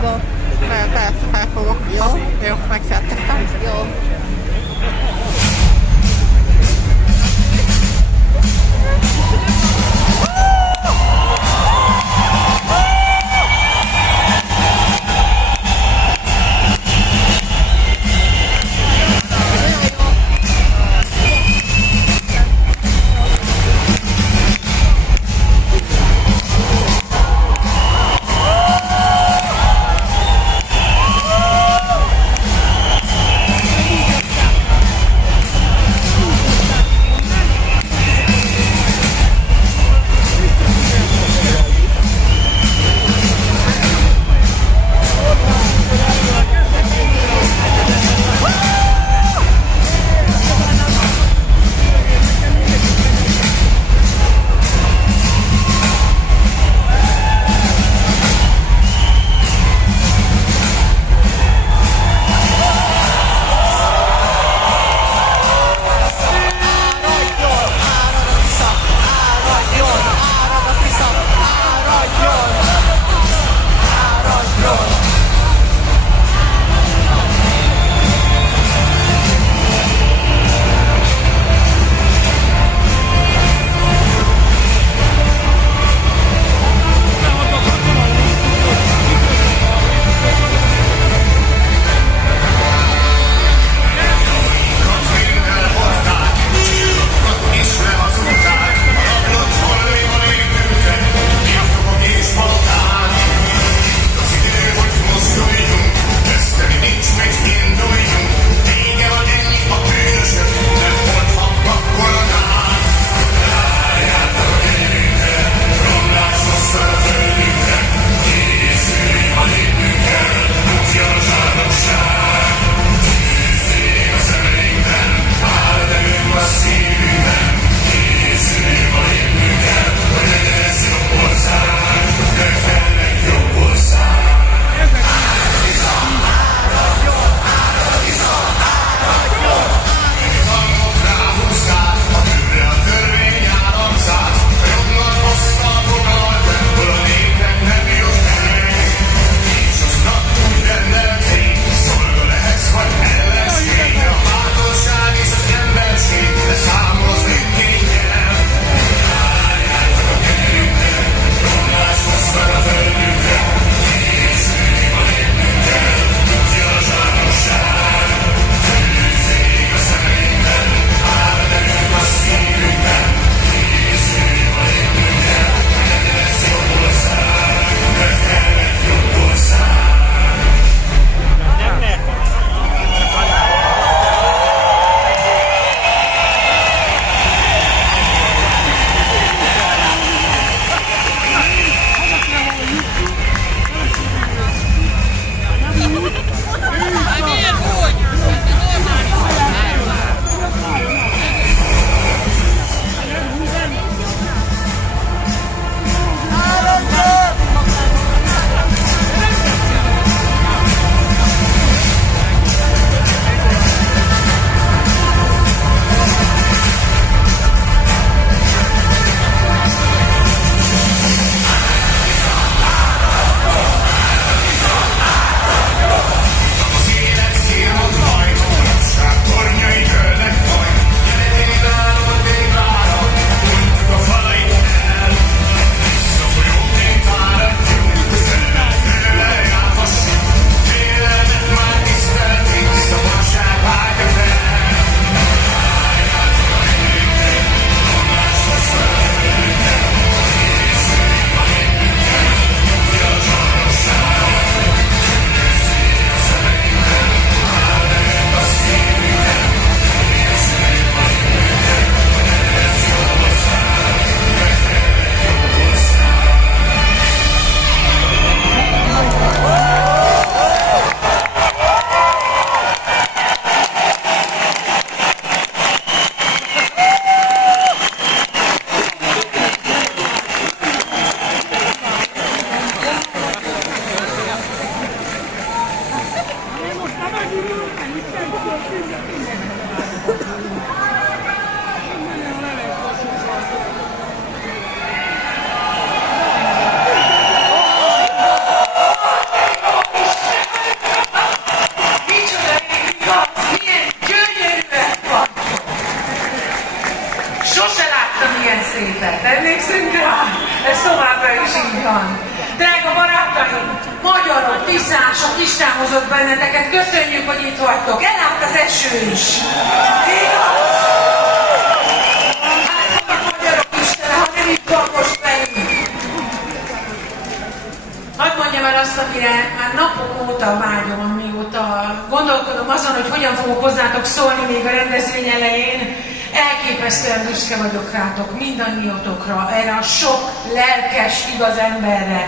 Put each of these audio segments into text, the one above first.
vízba. Persze, felfogok. Jó? Jó, megszertettem. Jó. Tiszás, a Isten hozott benneteket, köszönjük, hogy itt vagytok. Elállt az eső is. Hát, hogy magyarok Istene, ha nem itt van most velünk. Hadd mondjam el azt, amire már napok óta vágyom, amióta gondolkodom azon, hogy hogyan fogok hozzátok szólni még a rendezvény elején. Elképesztően büszke vagyok rátok, mindannyiótokra, erre a sok lelkes, igaz emberre.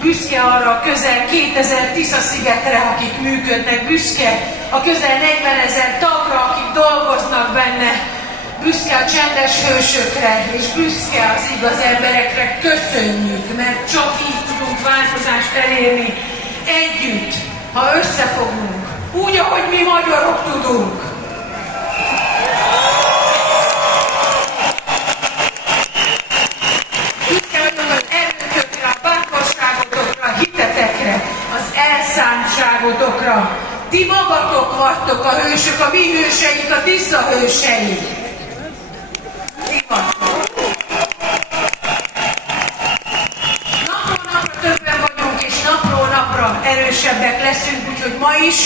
Büszke arra a közel 2000 Tisza-szigetre, akik működnek, büszke a közel 40 000 tagra, akik dolgoznak benne, büszke a csendes hősökre, és büszke az igaz emberekre. Köszönjük, mert csak így tudunk változást elérni együtt, ha összefogunk, úgy, ahogy mi magyarok tudunk. Elszántságotokra. Ti magatok vagytok a hősök, a mi hőseink, a Tisza hőseink. Ti vagytok. Napról napra többen vagyunk, és napról napra erősebbek leszünk, úgyhogy ma is,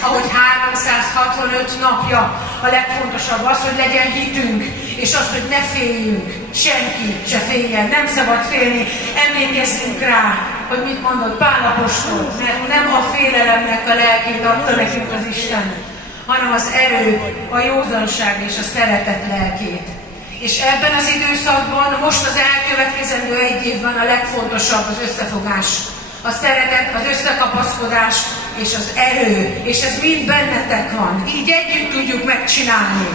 ahogy 365 napja, a legfontosabb az, hogy legyen hitünk, és az, hogy ne féljünk, senki se féljen, nem szabad félni, emlékezzünk rá, hogy mit mondott Pál apostol, mert nem a félelemnek a lelkét adta nekünk az Isten, hanem az erő, a józanság és a szeretet lelkét. És ebben az időszakban, most az elkövetkezendő egy évben a legfontosabb az összefogás, a szeretet, az összekapaszkodás és az erő, és ez mind bennetek van. Így együtt tudjuk megcsinálni.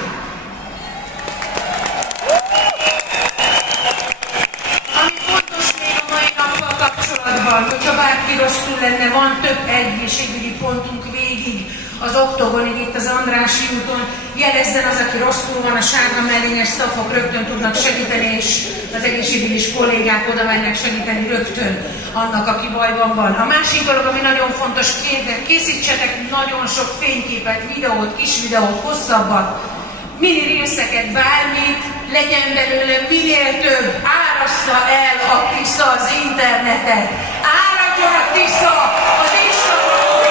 Ami fontos még a mai nappal kapcsolatban, hogyha bárki rosszul lenne, van több egészségügyi pontunk végig az Oktogonig, itt az Andrássy úton. Jelezzen az, aki rosszul van, a sárga mellényes staffok rögtön tudnak segíteni, és az egészségügyi kollégák oda mennek segíteni rögtön annak, aki bajban van. A másik dolog, ami nagyon fontos, készítsetek nagyon sok fényképet, videót, kis videót, hosszabbat, mini részeket, bármit, legyen belőle minél több, árassza el a Tisza az internetet, áradjon a Tisza az Instagramon,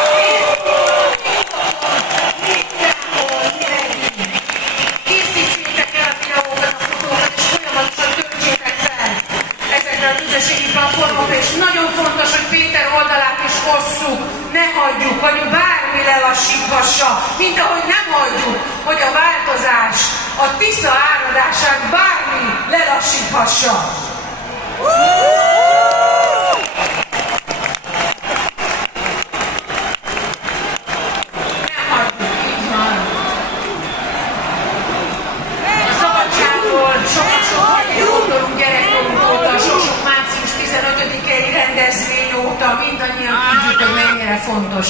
mindenhol, mindenhol. Készítsétek el a videókat, a fotókat, és folyamatosan töltsétek fel ezekre a közösségi platformokra, és nagyon fontos, hogy Péter oldalát is osszuk, ne hagyjuk, hogy bármi lelassíthassa, mint ahogy nem hagyjuk, hogy a változás, a Tisza áradását bármi lelassíthassa. Nem hagyjuk, így van. A szabadságról sokat-sokat gondolunk gyerekkorunk óta, sok március 15-i rendezvény óta, mindannyian tudjuk, hogy mennyire fontos.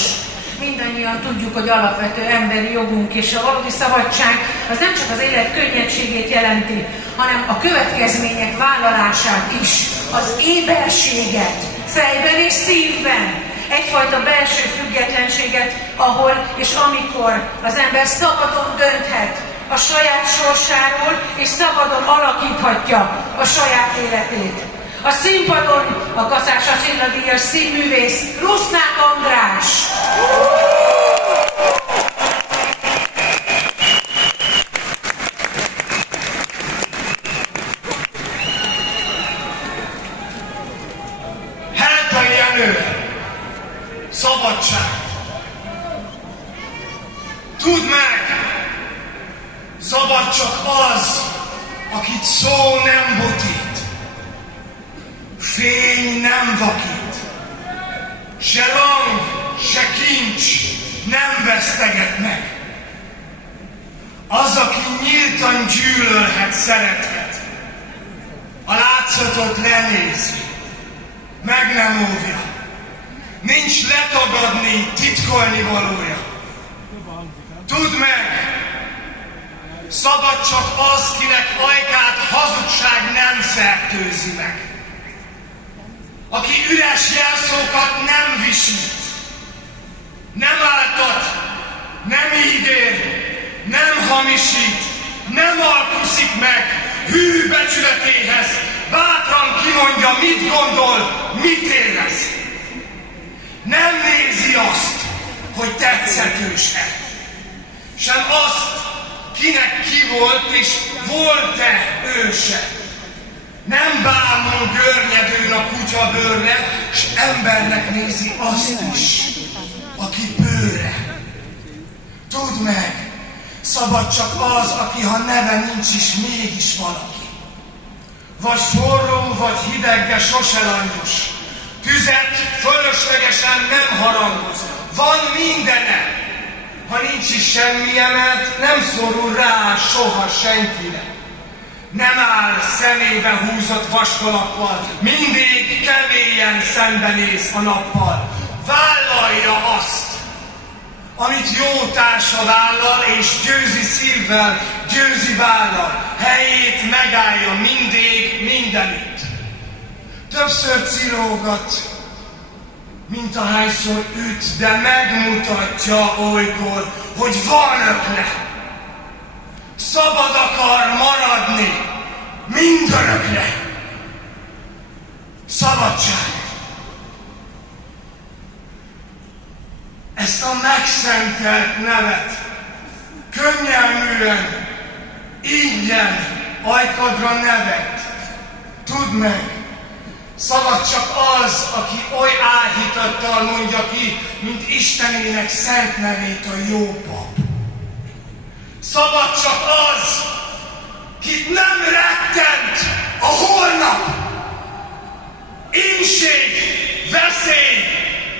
Mindannyian tudjuk, hogy alapvető emberi jogunk, és a valódi szabadság az nem csak az élet könnyedségét jelenti, hanem a következmények vállalását is, az éberséget, fejben és szívben, egyfajta belső függetlenséget, ahol és amikor az ember szabadon dönthet a saját sorsáról, és szabadon alakíthatja a saját életét. A színpadon a Kaszás Attila díjas színművész Rusznák András. Heltai Jenő, szabadság. Tudd meg, szabad csak az, akit szó nem butít. Fény nem vakít, se rang, se kincs nem veszteget meg. Az, aki nyíltan gyűlölhet, szerethet, a látszatot lenézi, meg nem óvja, nincs letagadni, titkolni valója. Tudd meg, szabad csak az, kinek ajkát hazugság nem fertőzi meg. Aki üres jelszókat nem visít, nem áltat, nem ígér, nem hamisít, nem alkuszik meg hű becsületéhez, bátran kimondja, mit gondol, mit érez. Nem nézi azt, hogy tetszetős-e, sem azt, kinek ki volt és volt-e őse. Nem bámul görnyedőn a kutya bőrre, s embernek nézi azt is, aki bőre. Tudd meg, szabad csak az, aki ha neve nincs is, mégis valaki. Vagy forró, vagy hideg, de sose langyos. Tüzet fölöslegesen nem harangoz. Van mindene. Ha nincs is semmije, mert nem szorul rá soha senkire. Nem áll szemébe húzott vaskalappal, mindig keményen szembenéz a nappal. Vállalja azt, amit jó társa vállal, és győzi szívvel, győzi vállal. Helyét megállja mindig, mindenütt. Többször cirógat, mint ahányszor üt, de megmutatja olykor, hogy van ökle. Szabad akar maradni mindörökre. Szabadság. Ezt a megszentelt nevet könnyelműen, ingyen ajkadra nevet. Tudd meg, szabad csak az, aki oly áhítattal mondja ki, mint Istenének szent nevét a jó pap. Szabad csak az, kit nem rettent a holnap. Ínség, veszély,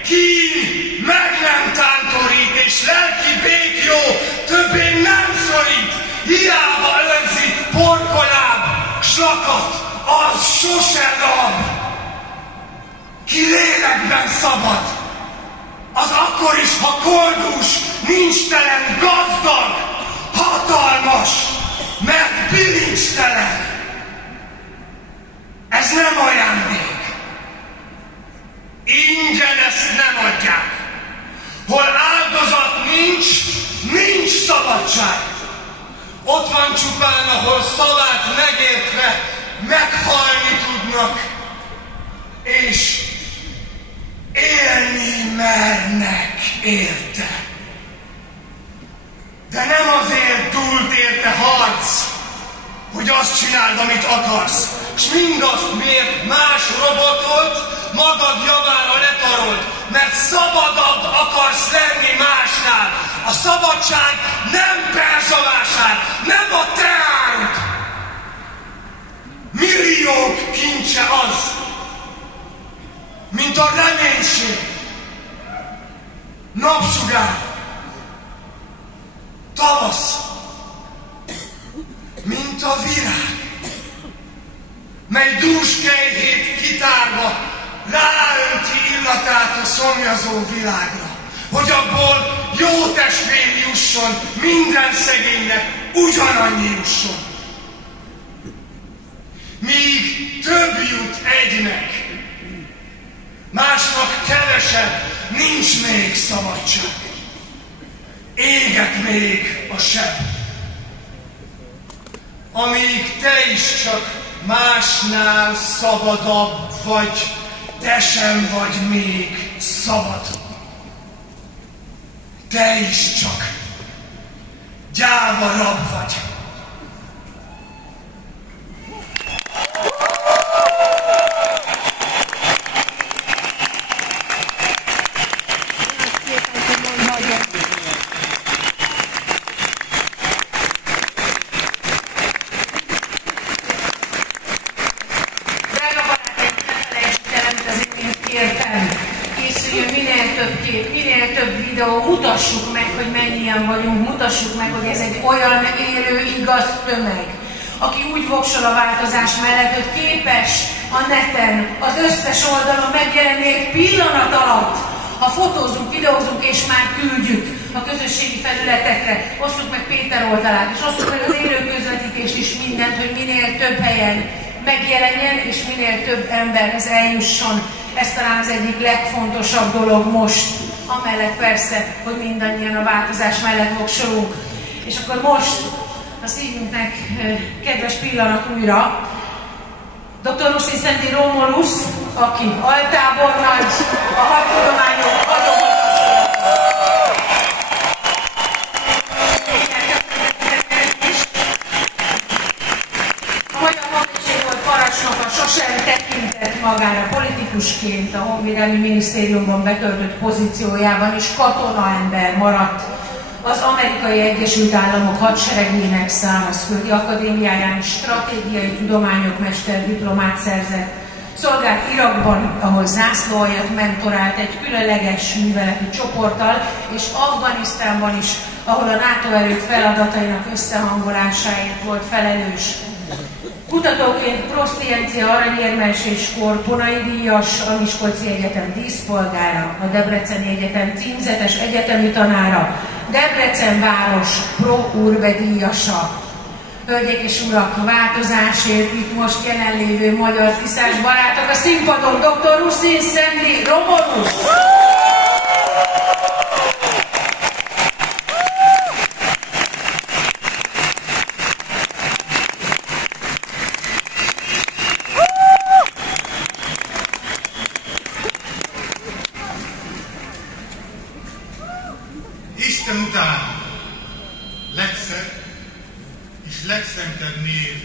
kín meg nem tántorít, és lelki békjó többé nem szorít. Hiába önzi porkoláb, slakat, az sose rab. Ki lélekben szabad, az akkor is, ha koldus, nincstelen, gazdag, hatalmas, mert bilincstelen. Ez nem ajándék. Ingyen ezt nem adják. Hol áldozat nincs, nincs szabadság. Ott van csupán, ahol szavát megértve meghalni tudnak, és élni mernek érte. De nem azért dúlt érte harc, hogy azt csináld, amit akarsz, s mindazt miért más robotot magad javára letarolt, mert szabadabb akarsz lenni másnál. A szabadság nem perzsavásár, nem a te árud. Milliók kincse az, mint a reménység, napsugár, tavasz, mint a virág, mely dús kejhét kitárva ráönti illatát a szomjazó világra, hogy abból jó testvér jusson, minden szegénynek ugyanannyi jusson. Míg több jut egynek, másnak kevesebb, nincs még szabadság. Éget még a seb. Amíg te is csak másnál szabadabb vagy, te sem vagy még szabad. Te is csak gyáva rab vagy. Mutassuk meg, hogy mennyien vagyunk, mutassuk meg, hogy ez egy olyan élő, igaz tömeg, aki úgy voksol a változás mellett, hogy képes a neten, az összes oldalon megjelenni egy pillanat alatt, ha fotózunk, videózunk és már küldjük a közösségi felületekre, osszuk meg Péter oldalát, és osszuk meg az élő közvetítést is mindent, hogy minél több helyen megjelenjen, és minél több emberhez eljusson. Ez talán az egyik legfontosabb dolog most, amellett persze, hogy mindannyian a változás mellett voksolunk. És akkor most a szívünknek kedves pillanat újra Dr. Ruszi Szendi Rómolusz, aki altábornagy, a hadtudományok A Magyar Honvédség volt parancsnoka, sosem tekintett magára politikusként, a Honvédelmi Minisztériumban betöltött pozíciójában is katonaember maradt. Az Amerikai Egyesült Államok hadseregének Szárazföldi Akadémiáján stratégiai tudományok mesterdiplomát szerzett. Szolgált Irakban, ahol zászlóaljat mentorált egy különleges műveleti csoporttal, és Afganisztánban is, ahol a NATO erők feladatainak összehangolásáért volt felelős. Kutatóként proszciencia aranyérmes és korponai díjas, a Miskolci Egyetem díszpolgára, a Debreceni Egyetem címzetes egyetemi tanára, Debrecen város Pro Urbe díjasa. Hölgyek és urak, változásért itt most jelenlévő magyar tisztás barátok a színpadon dr. Ruszin Szendi Romulus. Isten után legszebb és legszentebb név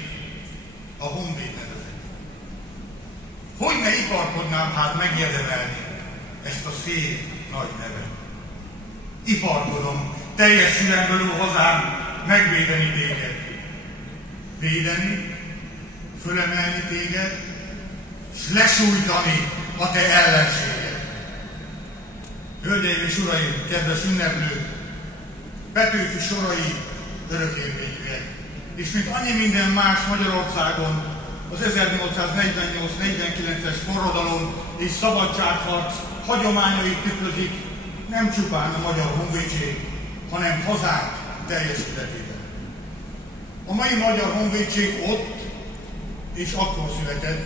a Honvéd nevezet. Hogy ne iparkodnám hát megérdemelni ezt a szép nagy nevet? Iparkodom teljes szívemből, hazám, megvédeni téged. Védeni, fölemelni téged, és lesújtani a te ellenséged. Hölgyeim és uraim, kedves ünneplők, Petőfi sorai örökérvényűek. És mint annyi minden más Magyarországon, az 1848-49-es forradalom és szabadságharc hagyományait tükrözik nem csupán a Magyar Honvédség, hanem hazánk teljesületében. A mai Magyar Honvédség ott és akkor született,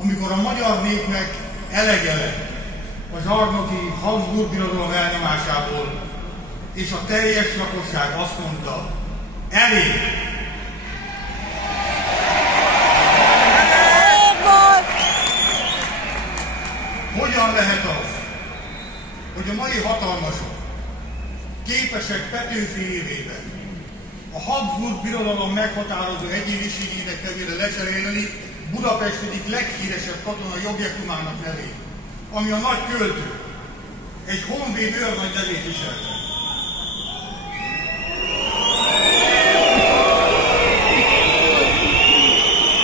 amikor a magyar népnek elege lett a zsarnoki Habsburg Birodalom elnyomásából, és a teljes lakosság azt mondta, elég! Hogyan lehet az, hogy a mai hatalmasok képesek Petőfi évében a Habsburg Birodalom meghatározó egyéniségének nevére lecserélni Budapest egyik leghíresebb katonai objektumának nevét, ami a nagy költő, egy honvéd őrnagy nevét viselte.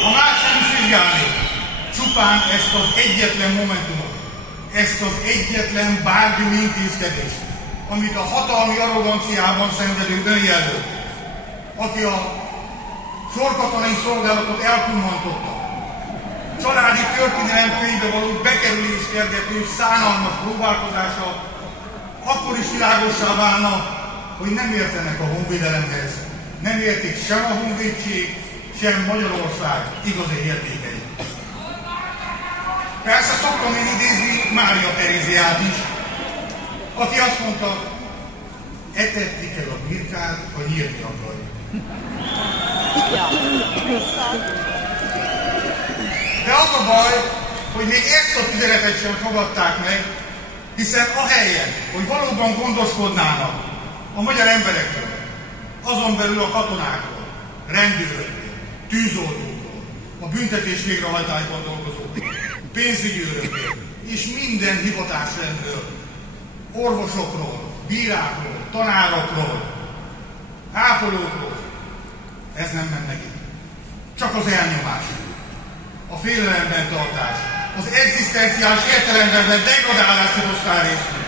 Ha más nem is vizsgálni, csupán ezt az egyetlen momentumot, ezt az egyetlen bárgyú intézkedést, amit a hatalmi arroganciában szenvedő önjelölt, aki a sorkatonai szolgálatot elkummantotta, családi történelem könyvbe való bekerülést kergető szánalmas próbálkozása, akkor is világossá válna, hogy nem értenek a honvédelemhez, nem értik sem a honvédség, sem Magyarország igazi értékei. Persze szoktam én idézni Mária Teréziát is, aki azt mondta, etetni kell a birkát, ha nyírni akarja. De az a baj, hogy még ezt az üzenetet sem fogadták meg, hiszen ahelyen, hogy valóban gondoskodnának a magyar emberekről, azon belül a katonákról, rendőrökről, tűzoltókról, a büntetés végrehajtásban dolgozókról, pénzügyőrökről és minden hivatásrendről, orvosokról, bírákról, tanárokról, ápolókról, ez nem ment neki. Csak az elnyomás, a félelemben tartás, az egzisztenciális értelemben vett degradáláson osztál részül.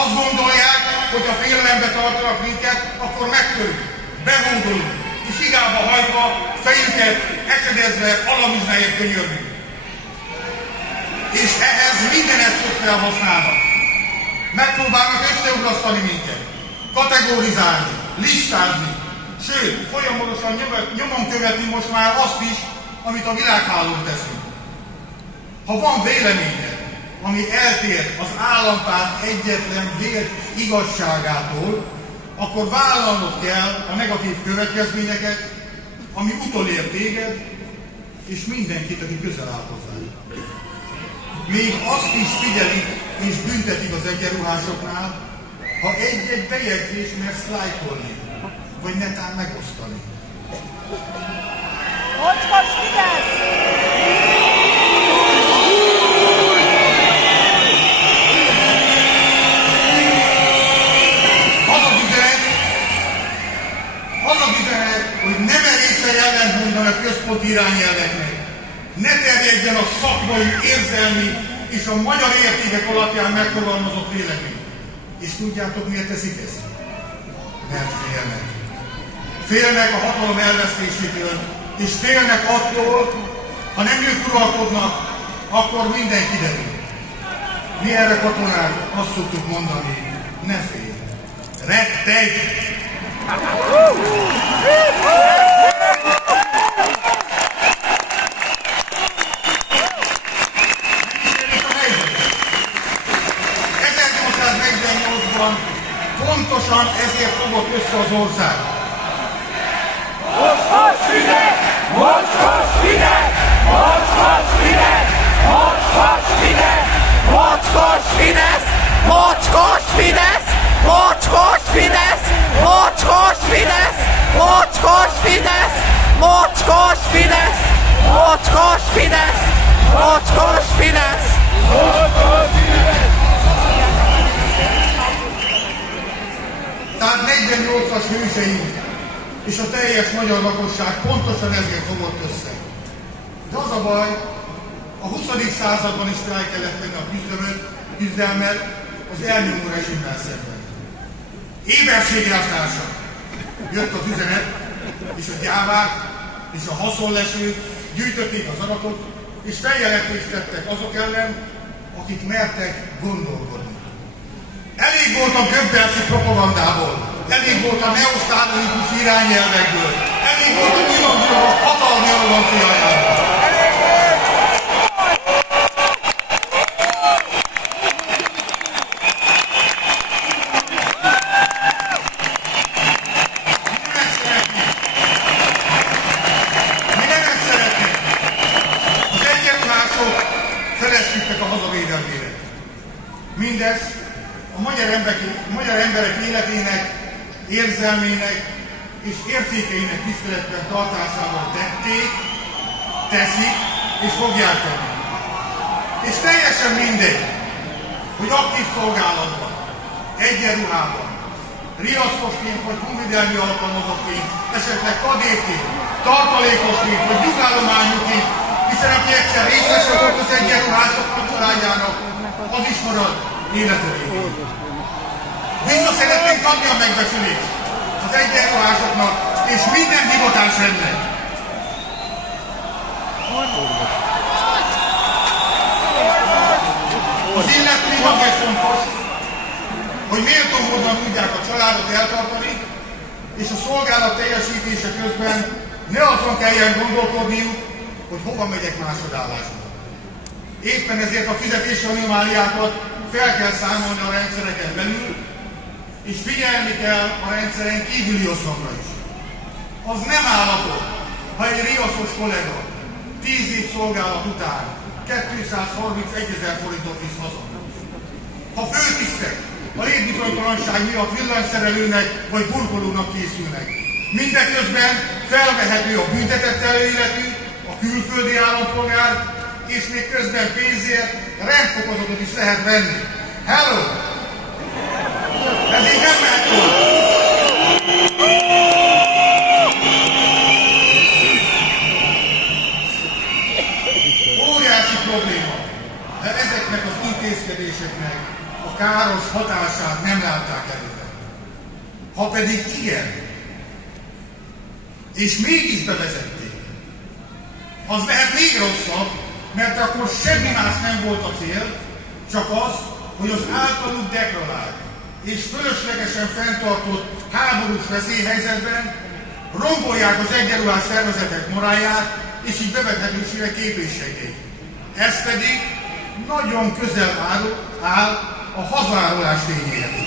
Azt gondolják, hogy ha félelembe tartanak minket, akkor megtörjük, behódolunk, és higába hajtva, fejünket esedezve, alamizsnáért könyörgünk. És ehhez minden eszközt felhasználnak. Megpróbálnak összeugrasztani minket, kategorizálni, listázni, sőt, folyamatosan nyomon követni most már azt is, amit a világhálón teszünk. Ha van véleményed, ami eltér az állampárt egyetlen vélt igazságától, akkor vállalnod kell a negatív következményeket, ami utolér téged, és mindenkit, aki közel áll hozzá. még azt is figyelik és büntetik az egyenruhásoknál, ha egy-egy bejegyzés mersz lájkolni, vagy netán megosztani. Mocskos Fidesz! Az az üzenet, hogy ne merészelj ellentmondani a központi irányelveknek. Ne terjedjen a szakmai, érzelmi és a magyar értékek alapján megfogalmazott vélemény. És tudjátok, miért teszik ezt? Mert félnek. Félnek a hatalom elvesztésétől, és félnek attól, ha nem ők uralkodnak, akkor minden kiderül. Mi erre katonák azt szoktuk mondani, ne félj, rettegj! Pontosan ezért fogott össze az ország. Mocskos Fidesz! Mocskos Fidesz! Mocskos Fidesz! Mocskos Fidesz! Mocskos Fidesz! Mocskos Fidesz! Mocskos Fidesz! Mocskos Fidesz! Mocskos Fidesz! Mocskos Fidesz! Mocskos Fidesz! Mocskos Fidesz! Mocskos Fidesz! Tehát 48-as hőseink és a teljes magyar lakosság pontosan ezért fogott össze. De az a baj, a 20. században is rá kellett tenni a küzdelmet az elnyomó rezsimmel szemben. Éberség, elvtársak! Jött az üzenet, és a gyávák és a haszonlesők gyűjtötték az adatot, és feljelentést tettek azok ellen, akik mertek gondolkodni. Elég volt a Goebbelsi propagandából, elég volt a neosztálinikus irányelvekből, elég volt a nyilvánvaló hatalmi arroganciájából. Mi nem ezt szeretnénk. Az egyenruhások felesküdtek a hazavédelmére. Mindez a magyar emberek életének, érzelmének és értékeinek tiszteletben tartásával tették, teszik és fogják tenni. És teljesen mindegy, hogy aktív szolgálatban, egyenruhában, riasztosként vagy honvédelmi alkalmazottként, esetleg kadétként, tartalékosként vagy nyugállományúként, hiszen aki egyszer részesek volt az egyenruhások családjának, az is marad élete végén. Vissza szeretnénk adni a megbecsülést az egyenruhásoknak és minden hivatás rendnek. Az illetői azért fontos, hogy méltó módon tudják a családot eltartani, és a szolgálat teljesítése közben ne azon kelljen gondolkodniuk, hogy hova megyek másodállásba. Éppen ezért a fizetési anomáliákat fel kell számolni a rendszereken belül, és figyelni kell a rendszeren kívüli oszlopra is. Az nem állatot, ha egy riaszos kollega 10 év szolgálat után 231 000 forintot visz haza. Ha főtisztek a létbizonytalanság miatt villanyszerelőnek vagy burkolónak készülnek, mindeközben felvehető a büntetett előéletű, a külföldi állampolgár, és még közben pénzért rendfokozatot is lehet venni. Hello! Ez így nem mehet túl! Óriási probléma, de ezeknek az intézkedéseknek a káros hatását nem látták előre. Ha pedig igen, és mégis bevezették, az lehet még rosszabb, mert akkor semmi más nem volt a cél, csak az, hogy az általuk deklarált és fölöslegesen fenntartott háborús veszélyhelyzetben rombolják az egyenruhás szervezetek morálját és így bevethetőségre képességét. Ez pedig nagyon közel áll a hazárolás tényéhez.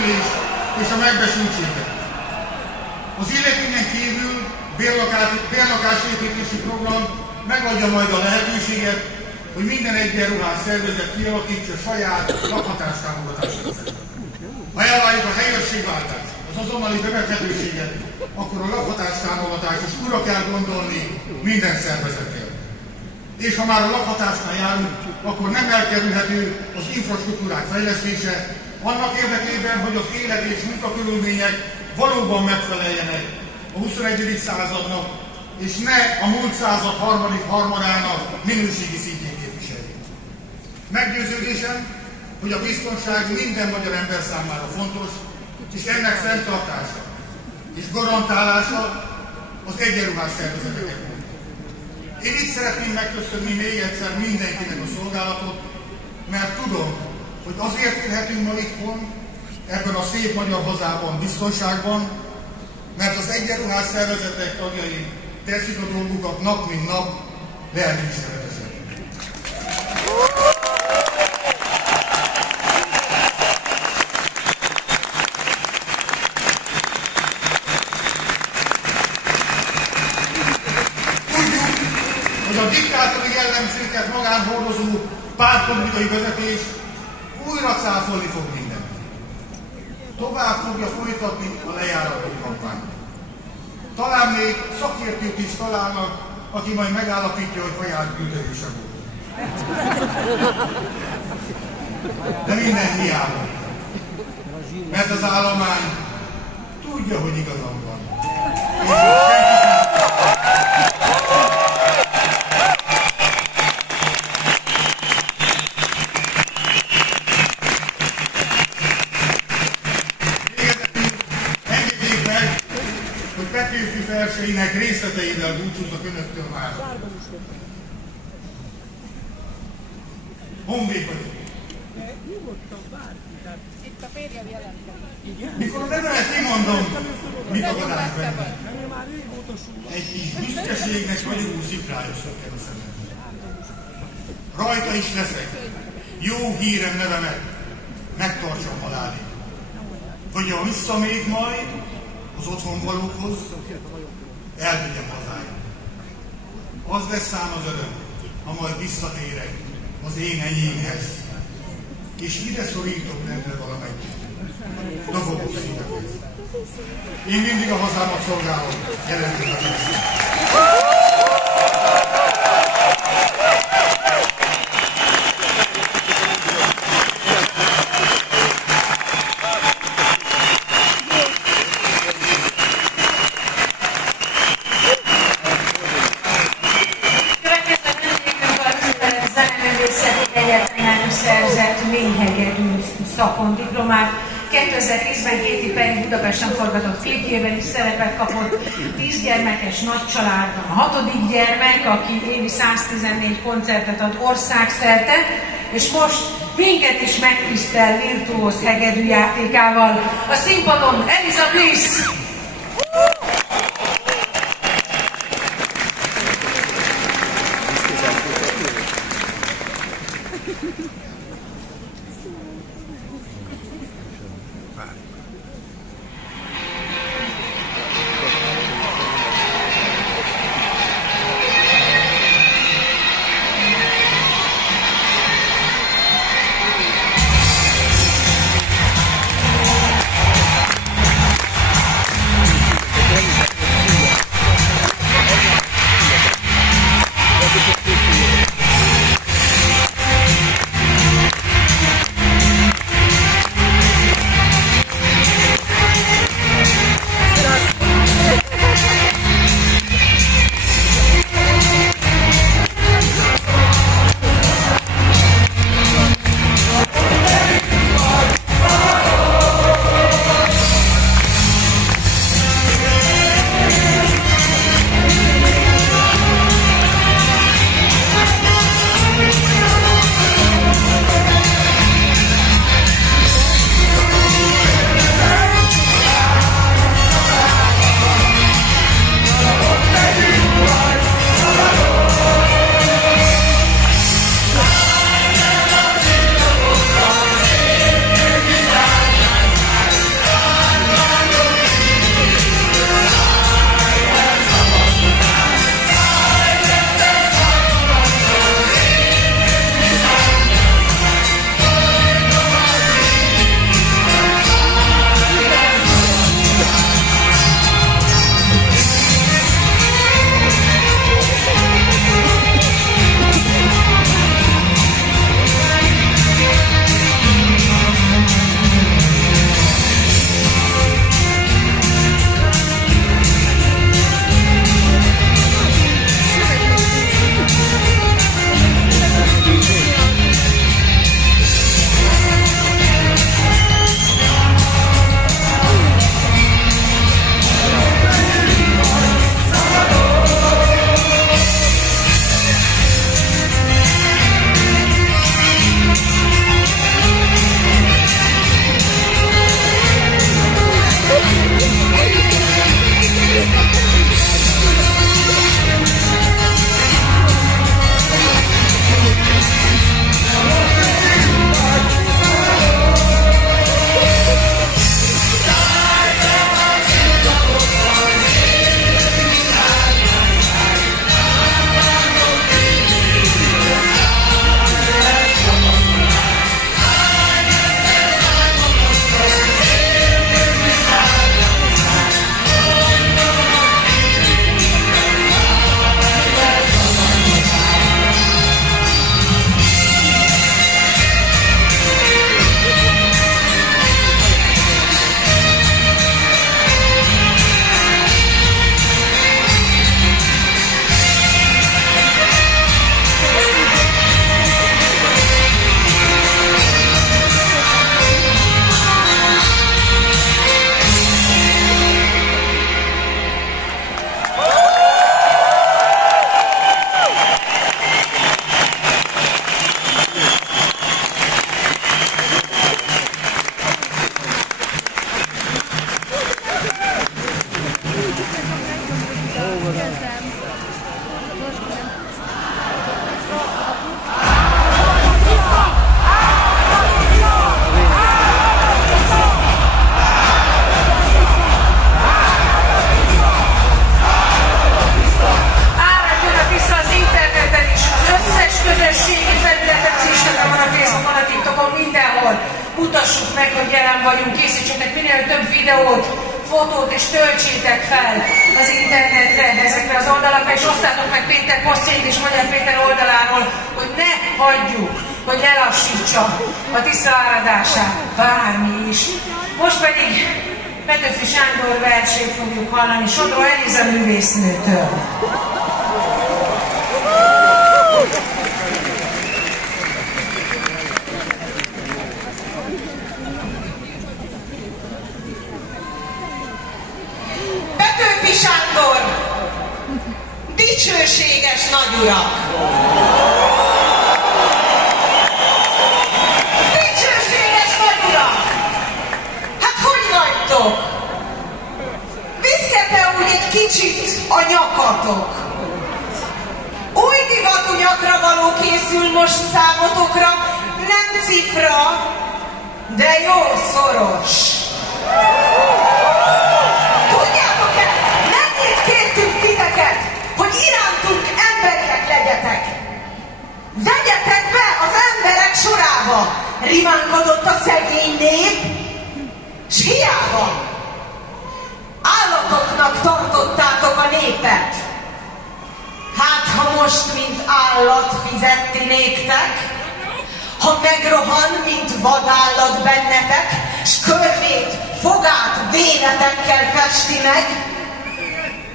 felkészülést és a megbesültséget. Az illetményen kívül bérlakásépítési program megadja majd a lehetőséget, hogy minden egyenruhás szervezet kialakítsa saját lakhatástámogatási rendszert. Ha elvárjuk a helyőrségváltást, az azonnali bevethetőséget, akkor a lakhatástámogatást is újra kell gondolni minden szervezettel. És ha már a lakhatásnál járunk, akkor nem elkerülhető az infrastruktúrák fejlesztése, annak érdekében, hogy az élet és munkakörülmények valóban megfeleljenek a 21. századnak, és ne a múlt század harmadik harmadának minőségi szintjén képviseljék. Meggyőződésem, hogy a biztonság minden magyar ember számára fontos, és ennek fenntartása és garantálása az egyenruhás szervezeteken van. Én itt szeretném megköszönni még egyszer mindenkinek a szolgálatot, mert tudom, hogy azért élhetünk ma itthon, ebben a szép magyar hazában, biztonságban, mert az egyenruhás szervezetek tagjai teszik a dolgukat nap mint nap, lelkiismeretesen. Tudjuk, hogy a diktátori jellemzőket magán hordozó pártpolitikai vezetés újra cáfolni fog mindent. Tovább fogja folytatni a lejárató kampányt. Talán még szakértőt is találnak, aki majd megállapítja, hogy haját bűnözése volt. De minden hiába. Mert az állomány tudja, hogy igazam van. Verseinek részleteivel búcsúzok önöktől már. Honvéd vagyok. Itt a férjem jelentkezik. Mikor a nevemet kimondom, mit akadás benne? Egy kis büszkeségnek vagyok szikrályos szökken a szemem. Rajta is leszek. Jó hírem nevemet megtartsam halálig. Hogy a vissza még majd az otthonvalókhoz, elvigyem hazáig. Az lesz szám az öröm, ha majd visszatérek az én enyémhez, és ide szorítok rendre valamelyik dobogó szívekhez. Én mindig a hazámat szolgálom, jelentően szakon diplomát, 2010-ben Katy Perry Budapesten forgatott klipjében is szerepet kapott, 10 gyermekes nagy családban. A 6. gyermek, aki évi 114 koncertet ad országszerte, és most minket is megtisztel virtuóz hegedűjátékával. A színpadon Eliza Bliss! mutassuk meg, hogy jelen vagyunk, készítsetek minél több videót, fotót és töltsétek fel az internetre, ezekre az oldalakra, és osszátok meg Péter posztjait és Magyar Péter oldaláról, hogy ne hagyjuk, hogy lelassítsa a Tisza áradását, bármi is. Most pedig Petőfi Sándor versét fogjuk hallani Sodró Eliza művésznőtől. Petőfi Sándor, dicsőséges nagyurak! Dicsőséges nagyurak! Hát hogy vagytok? Viszket-e úgy egy kicsit a nyakatok? Új divatú nyakra való készül most számotokra, nem cifra, de jól szoros. Tudjátok-e, mennyit kértünk titeket, hogy irántunk emberek legyetek? Vegyetek be az emberek sorába! Rimánkodott a szegény nép, s hiába állatoknak tartottátok a népet. Hát, ha most, mint állat fizeti néktek, ha megrohan, mint vadállat bennetek, s körmét, fogát vénetekkel festi meg,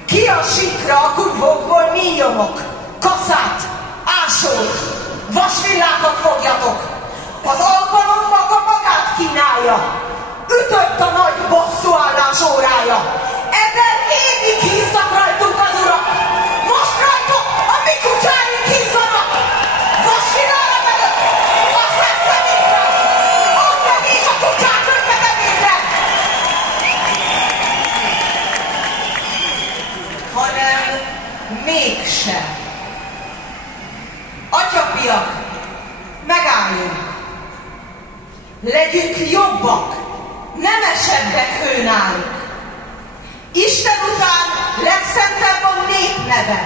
ki a sikra a kunyhókból mi nyomok, kaszát, ásót, vasvillákat fogjatok, az alkalom maga magát kínálja, ütött a nagy bosszúállás órája, 1000 évig híztak rajtunk az urak, most rajtuk a mi kutyáink hízzanak, vasvillára mögött, kaszát szemétre, ott meg így a kutyák önveteményre. Hanem mégsem. Atyafiak, megálljunk. Legyünk jobbak, nemesebbek őnáluk. Isten után legszentebb a nép neve.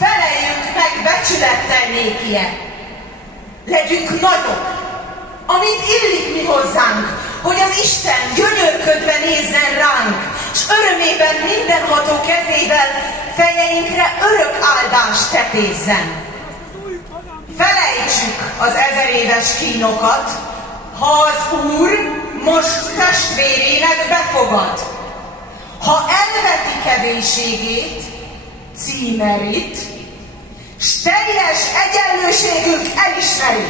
Feleljünk meg becsülettel nékie. Legyünk nagyok, amit illik mi hozzánk, hogy az Isten gyönyörködve nézzen ránk, s örömében mindenható kezével fejeinkre örök áldást tetézzen. Felejtsük az 1000 éves kínokat, ha az Úr most testvérének befogad. Ha elveti kevénységét, címerit, s teljes egyenlőségünk elismeri.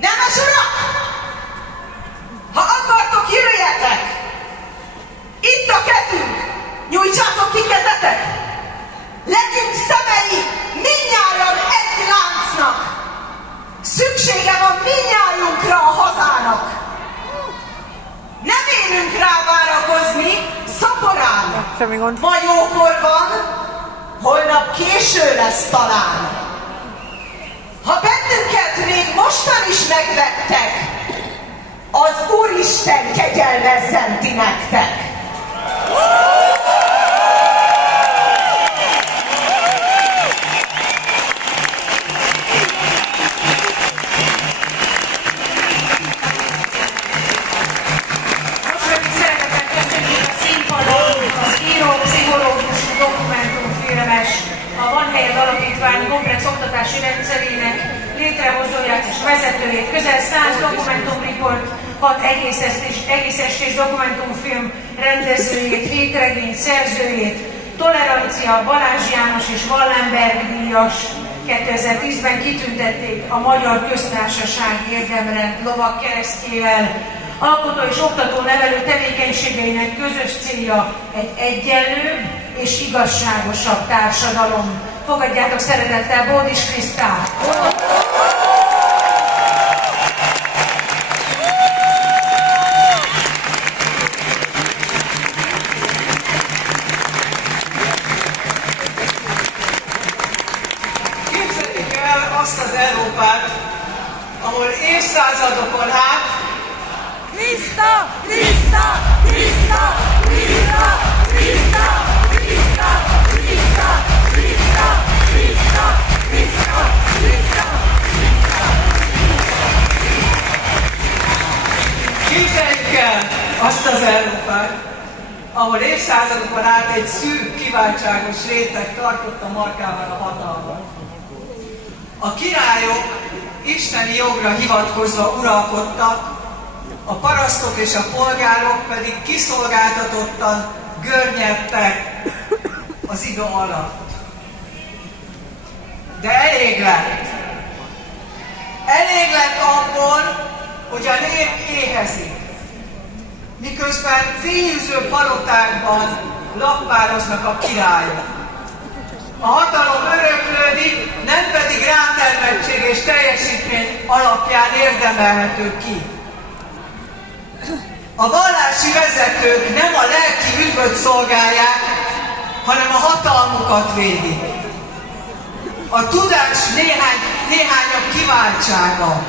Nemes urak! Ha akartok, jöjjetek! Itt a kezünk! Nyújtsátok ki kezetek! Legyünk szemei mindnyájan egy láncnak! Szüksége van mindnyájunkra a hazának! Nem érünk rá várakozni, szaporán! Ma jókor van, holnap késő lesz talán. Ha bennünket még mostan is megvettek, az Úristen kegyelmezzen ti nektek! A Van Helyed Alapítvány komplex oktatási rendszerének létrehozóját és vezetőjét, közel 100 dokumentumriport, 6 egész estés dokumentumfilm rendezőjét, hétregény szerzőjét, Tolerancia, Balázs János és Wallenberg díjas 2010-ben kitüntették a Magyar Köztársaság érdemrend lovag keresztjével. Alkotó és oktató nevelő tevékenységeinek közös célja egy egyenlőbb és igazságosabb társadalom. Fogadjátok szeretettel Bódis Krisztát! Képzeljük el azt az Európát, ahol évszázadokon át Krista! Krista! Krista! Krista! Krista! Krista! Krista! Krista! Krista! Krista! Krista! azt az Európát, ahol évszázadokon át egy szűk, kiváltságos réteg tartotta markával a hatalmat. A királyok isteni jogra hivatkozva uralkodtak, a parasztok és a polgárok pedig kiszolgáltatottan görnyedtek az iga alatt. De elég lett. Elég lett abból, hogy a nép éhezik, miközben fényűző palotákban lappároznak a királyok. A hatalom öröklődik, nem pedig rátermettség és teljesítmény alapján érdemelhető ki. A vallási vezetők nem a lelki üdvöt szolgálják, hanem a hatalmukat védik. A tudás néhányabb kiváltsága,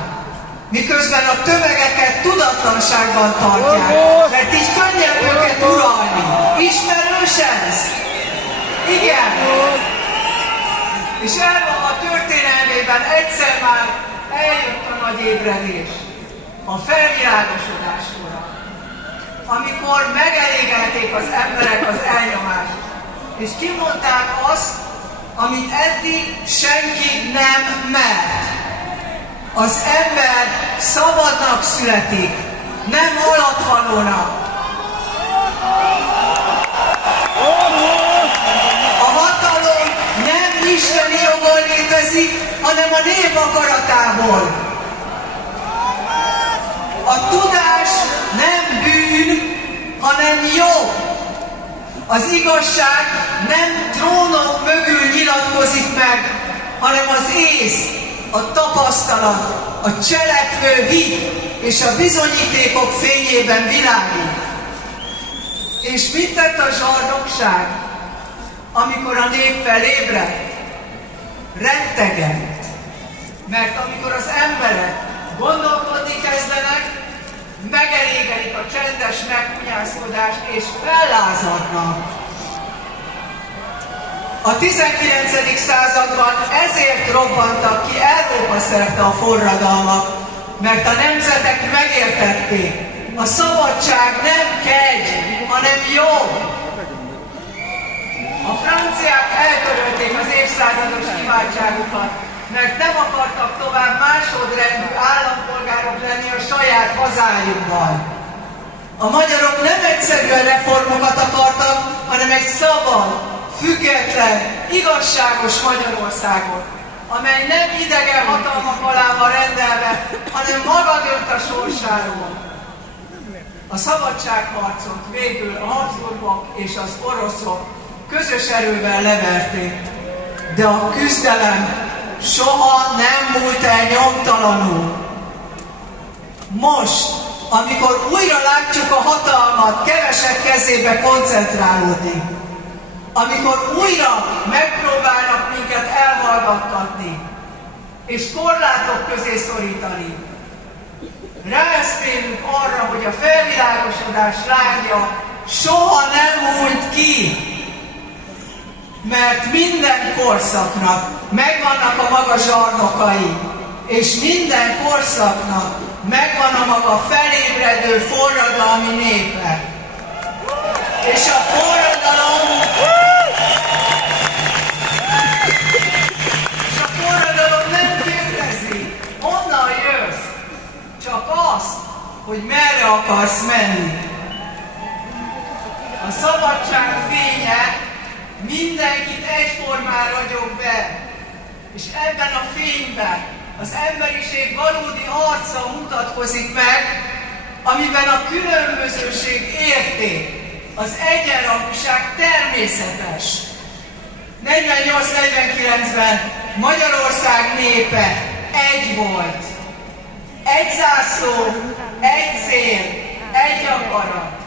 miközben a tömegeket tudatlanságban tartják, mert így könnyebb őket uralni. Ismerős ez? Igen. És Európa történelmében egyszer már eljött a nagy ébredés, a felvilágosodásra, amikor megelégelték az emberek az elnyomást, és kimondták azt, amit eddig senki nem mert. Az ember szabadnak születik, nem alatvalónak. A hatalom nem isteni jogon létezik, hanem a nép akaratából. A tudás nem bűn, hanem jó. Az igazság nem trónok mögül nyilatkozik meg, hanem az ész, a tapasztalat, a cselekvő hit és a bizonyítékok fényében világít. És mit tett a zsarnokság, amikor a nép felébredt? Rettegett. Mert amikor az emberek gondolkodni kezdenek, megelégelik a csendes meghunyászkodást és fellázadnak. A 19. században ezért robbantak ki Európa szerte a forradalmak, mert a nemzetek megértették, a szabadság nem kegy, hanem jó. A franciák eltörölték az évszázados kiváltságukat, mert nem akartak tovább másodrendű állampolgárok lenni a saját hazájukban. A magyarok nem egyszerűen reformokat akartak, hanem egy szabad, független, igazságos Magyarországot, amely nem idegen hatalmak alá van rendelve, hanem maga dönt a sorsáról. A szabadságharcot végül a Habsburgok és az oroszok közös erővel leverték, de a küzdelem soha nem múlt el nyomtalanul. Most, amikor újra látjuk a hatalmat kevesek kezébe koncentrálódni, amikor újra megpróbálnak minket elhallgattatni, és korlátok közé szorítani, ráeszmélünk arra, hogy a felvilágosodás lángja soha nem múlt ki, mert minden korszaknak megvannak a maga zsarnokai, és minden korszaknak megvan a maga felébredő forradalmi népe. És a forradalom nem kérdezi, honnan jössz, csak azt, hogy merre akarsz menni. A szabadság fénye mindenkit egyformán ragyog be, és ebben a fényben az emberiség valódi arca mutatkozik meg, amiben a különbözőség érték, az egyenrangúság természetes. 48-49-ben Magyarország népe egy volt. Egy zászló, egy cél, egy akarat.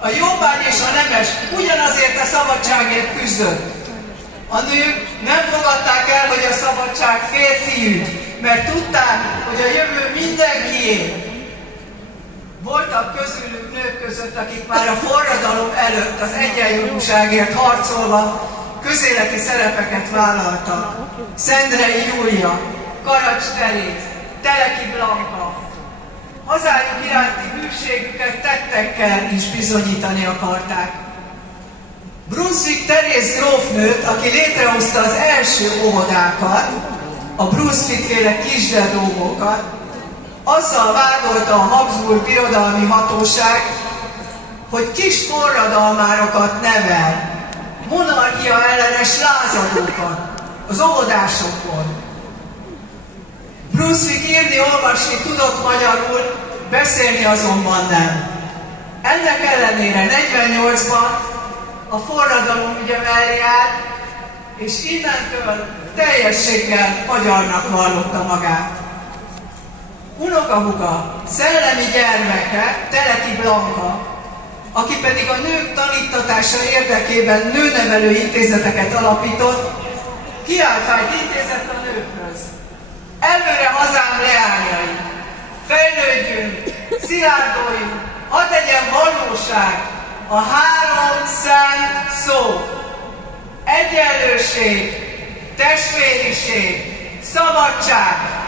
A jobbágy és a nemes ugyanazért a szabadságért küzdött. A nők nem fogadták el, hogy a szabadság férfiügy, mert tudták, hogy a jövő mindenkié. Voltak közülük nők között, akik már a forradalom előtt az egyenjogúságért harcolva közéleti szerepeket vállaltak. Szendrei Júlia, Karacs Teréz, Teleki Blanka, hazájuk iránti hűségüket tettekkel is bizonyítani akarták. Brunswick Teréz grófnőt, aki létrehozta az első óvodákat, a Brunswick-féle kisdedógokat, azzal vádolta a Habsburg birodalmi hatóság, hogy kis forradalmárokat nevel, monarchia ellenes lázadókat az óvodásokon. Brunswick írni, olvasni tudott magyarul, beszélni azonban nem. Ennek ellenére 48-ban a forradalom ügye mellé állt, és innentől teljességgel magyarnak vallotta magát. Unokahuga, szellemi gyermeke, Teleki Blanka, aki pedig a nők tanítatása érdekében nőnevelő intézeteket alapított, kiáltványt intézett a nőkhöz. Előre hazám leányai, fejlődjünk, szilárduljunk, hadd legyen valóság a 3 szent szó: egyenlőség, testvériség, szabadság.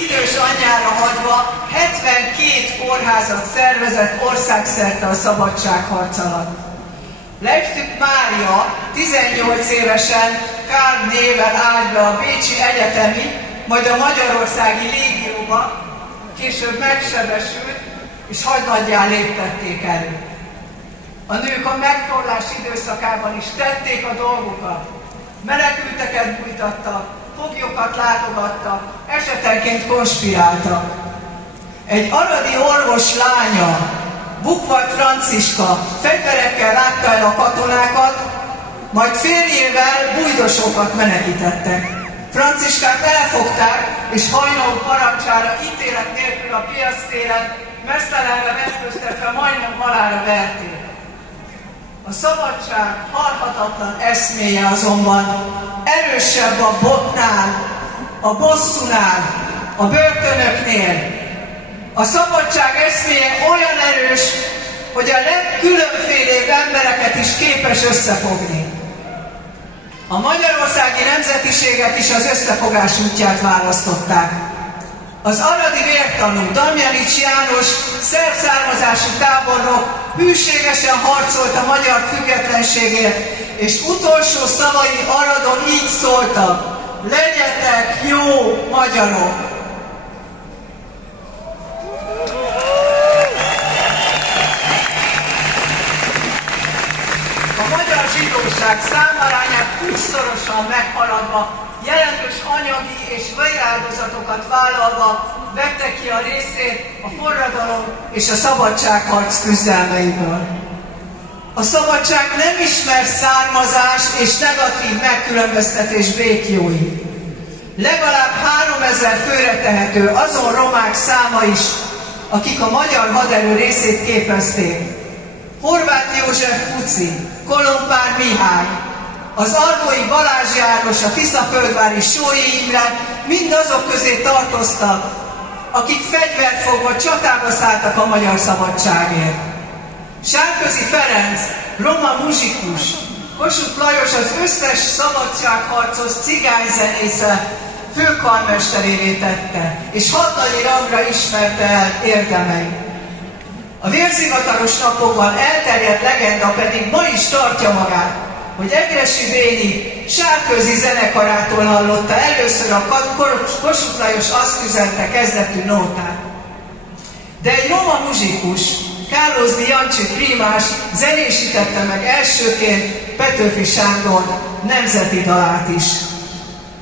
Idős anyjára hagyva 72 kórházat szervezett országszerte a szabadságharc alatt. Leipzig Mária 18 évesen Karl néven állt be a Bécsi Egyetemi, majd a Magyarországi Légióba, később megsebesült, és hadnaggyá léptették elő. A nők a megtorlás időszakában is tették a dolgukat. Menekülteket bújtattak, foglyokat látogattak, esetenként konspiráltak. Egy aradi orvos lánya, Bukvart Franciska fegyverekkel látta el a katonákat, majd férjével bújdosokat menekítettek. Franciskát elfogták, és hajnal parancsára ítélet nélkül a piactéren mesztelenre vetköztetve majdnem halálra verték. A szabadság halhatatlan eszméje azonban erősebb a botnál, a bosszunál, a börtönöknél. A szabadság eszméje olyan erős, hogy a legkülönfélébb embereket is képes összefogni. A magyarországi nemzetiséget is az összefogás útját választották. Az aradi vértanú Damjanics János szerb származású tábornok hűségesen harcolt a magyar függetlenségért, és utolsó szavai Aradon így szóltak: legyetek jó magyarok! A magyar zsidóság számarányát 20-szorosan meghaladva, jelentős anyagi és véráldozatokat vállalva vette ki a részét a forradalom és a szabadságharc küzdelmeiből. A szabadság nem ismer származás és negatív megkülönböztetés békjóit. Legalább 3000 főre tehető azon romák száma is, akik a magyar haderő részét képezték. Horváth József Puci, Kolompár Mihály, az Ardói Balázs János, a Tiszaföldvári Sói Imre mind azok közé tartoztak, akik fegyvert fogva csatába szálltak a magyar szabadságért. Sárközi Ferenc, roma muzsikus, Kossuth Lajos az összes szabadságharcos cigányzenésze főkarmesterévé tette, és hadnagyi rangra ismerte el érdemeit. A vérzivataros napokban elterjedt legenda pedig ma is tartja magát, hogy Egressy Béni Sárközi zenekarától hallotta először a Kossuth Lajos azt üzelte kezdetű nótát. De egy roma muzsikus, Kálózdi Jancsi Prímás zenésítette meg elsőként Petőfi Sándor nemzeti dalát is.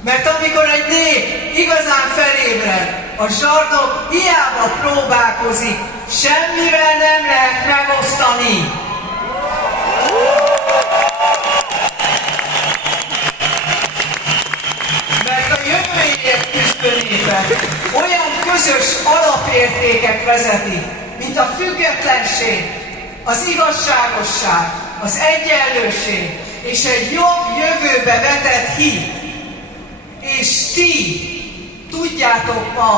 Mert amikor egy nép igazán felébred, a zsarnok hiába próbálkozik, semmivel nem lehet megosztani. Mert a jövőjét küzdő népet olyan közös alapértékek vezeti, mint a függetlenség, az igazságosság, az egyenlőség és egy jobb jövőbe vetett hit. És ti tudjátok ma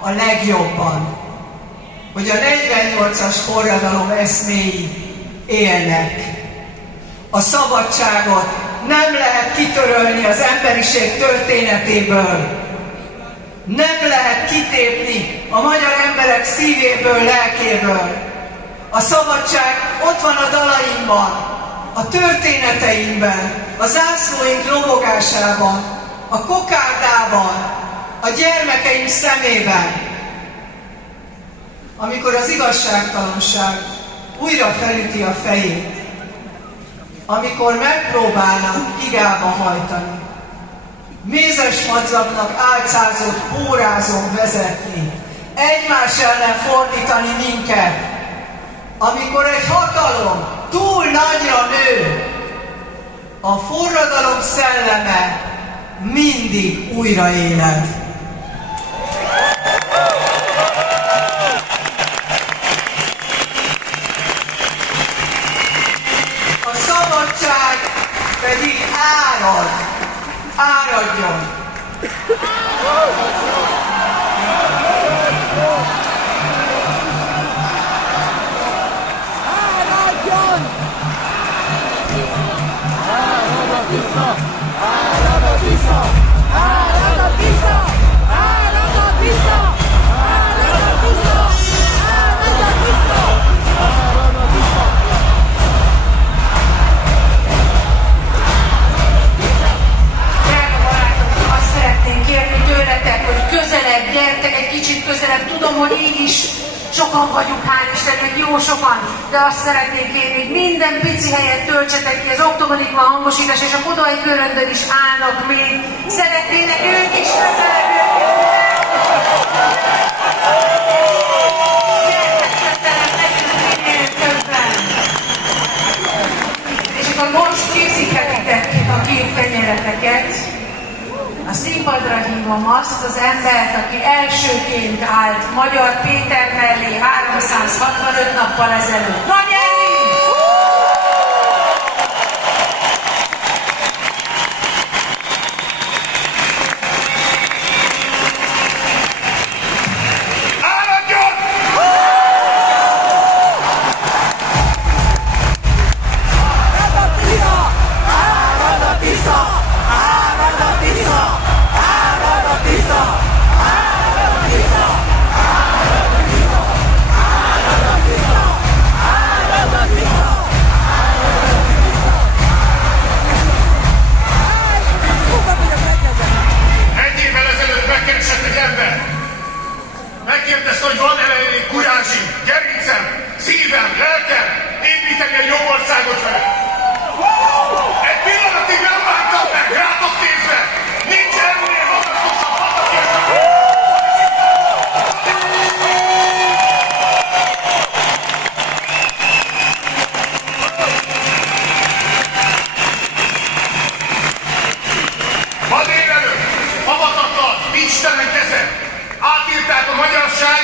a legjobban, hogy a 48-as forradalom eszméi élnek. A szabadságot nem lehet kitörölni az emberiség történetéből. Nem lehet kitépni a magyar emberek szívéből, lelkéből. A szabadság ott van a dalainkban, a történeteinkben, a zászlóink lobogásában, a kokárdában, a gyermekeink szemében. Amikor az igazságtalanság újra felüti a fejét, amikor megpróbálnak igába hajtani, mézes madzagnak álcázott pórázon vezetni, egymás ellen fordítani minket, amikor egy hatalom túl nagyra nő, a forradalom szelleme mindig újraéled. A szabadság pedig árad, áradjon. Közelebb, gyertek egy kicsit közelebb. Tudom, hogy így is sokan vagyunk, hál' Istennek, jó sokan, de azt szeretnék kérni, hogy minden pici helyet töltsetek ki, az oktogonig van hangosítás, és a Kodai köröndön is állnak még. Szeretnének ők is közelebb jönni. Gyertek közelebb, legyünk minél többen. És akkor most készíthetitek a két tenyereteket. A színpadra hívom azt az embert, aki elsőként állt Magyar Péter mellé 365 nappal ezelőtt. Nagy Ervin! Megkérdezte, hogy van elég kurázsim, gerincem, szívem, lelkem, építeni egy jobb országot vele. Egy pillanatig nem vágtam meg, rátok nézve, nincs ennél magatosabb hatakértük. Ma délelőtt, havatatlan, nincstelen kezed, átírták a magyarság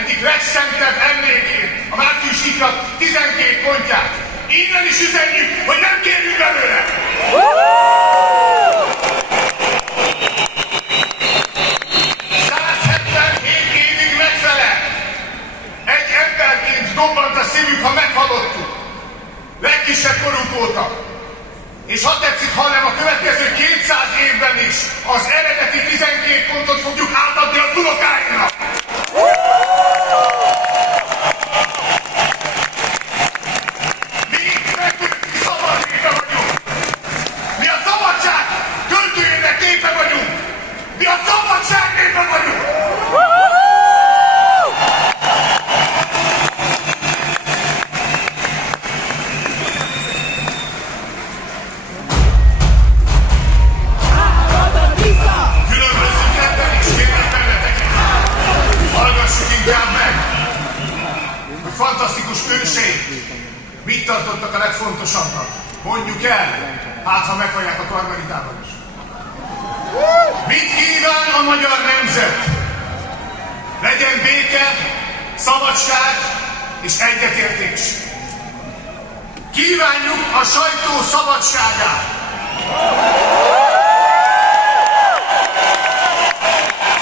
egyik legszentebb emlékét, a március hídnak 12 pontját. Innen is üzenjük, hogy nem kérjünk belőle! 177 évig megfelel! Egy emberként dobbant a szívük, ha meghallottuk. Legkisebb korunk óta. És ha tetszik, hanem a következő 200 évben is az eredeti 12 pontot fogjuk átadni az unokáinknak. Mi megkülönböző szabad népe vagyunk. Mi a szabadság költőjének népe vagyunk. Mi a szabadság népe vagyunk. Fantasztikus őség! Mit tartottak a legfontosabbnak? Mondjuk el, hát ha meghallják a Karmelitában is. Mit kíván a magyar nemzet? Legyen béke, szabadság és egyetértés. Kívánjuk a sajtó szabadságát.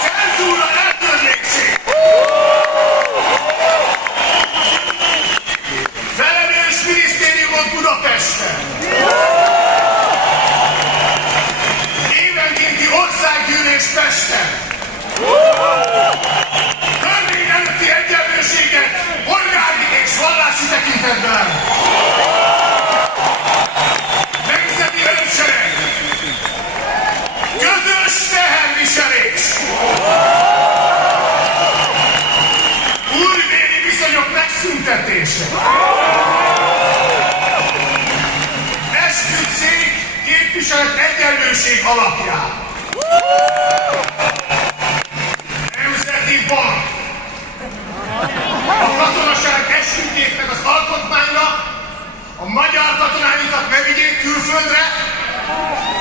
Cenzúra eltörlését. Felelős minisztériumot Budapesten! büntetése. Esküdtszék képviselet egyenlőség alapján. Nemzeti Bank. A katonaság esküdjék meg az alkotmányra, a magyar katonáinkat ne vigyék külföldre,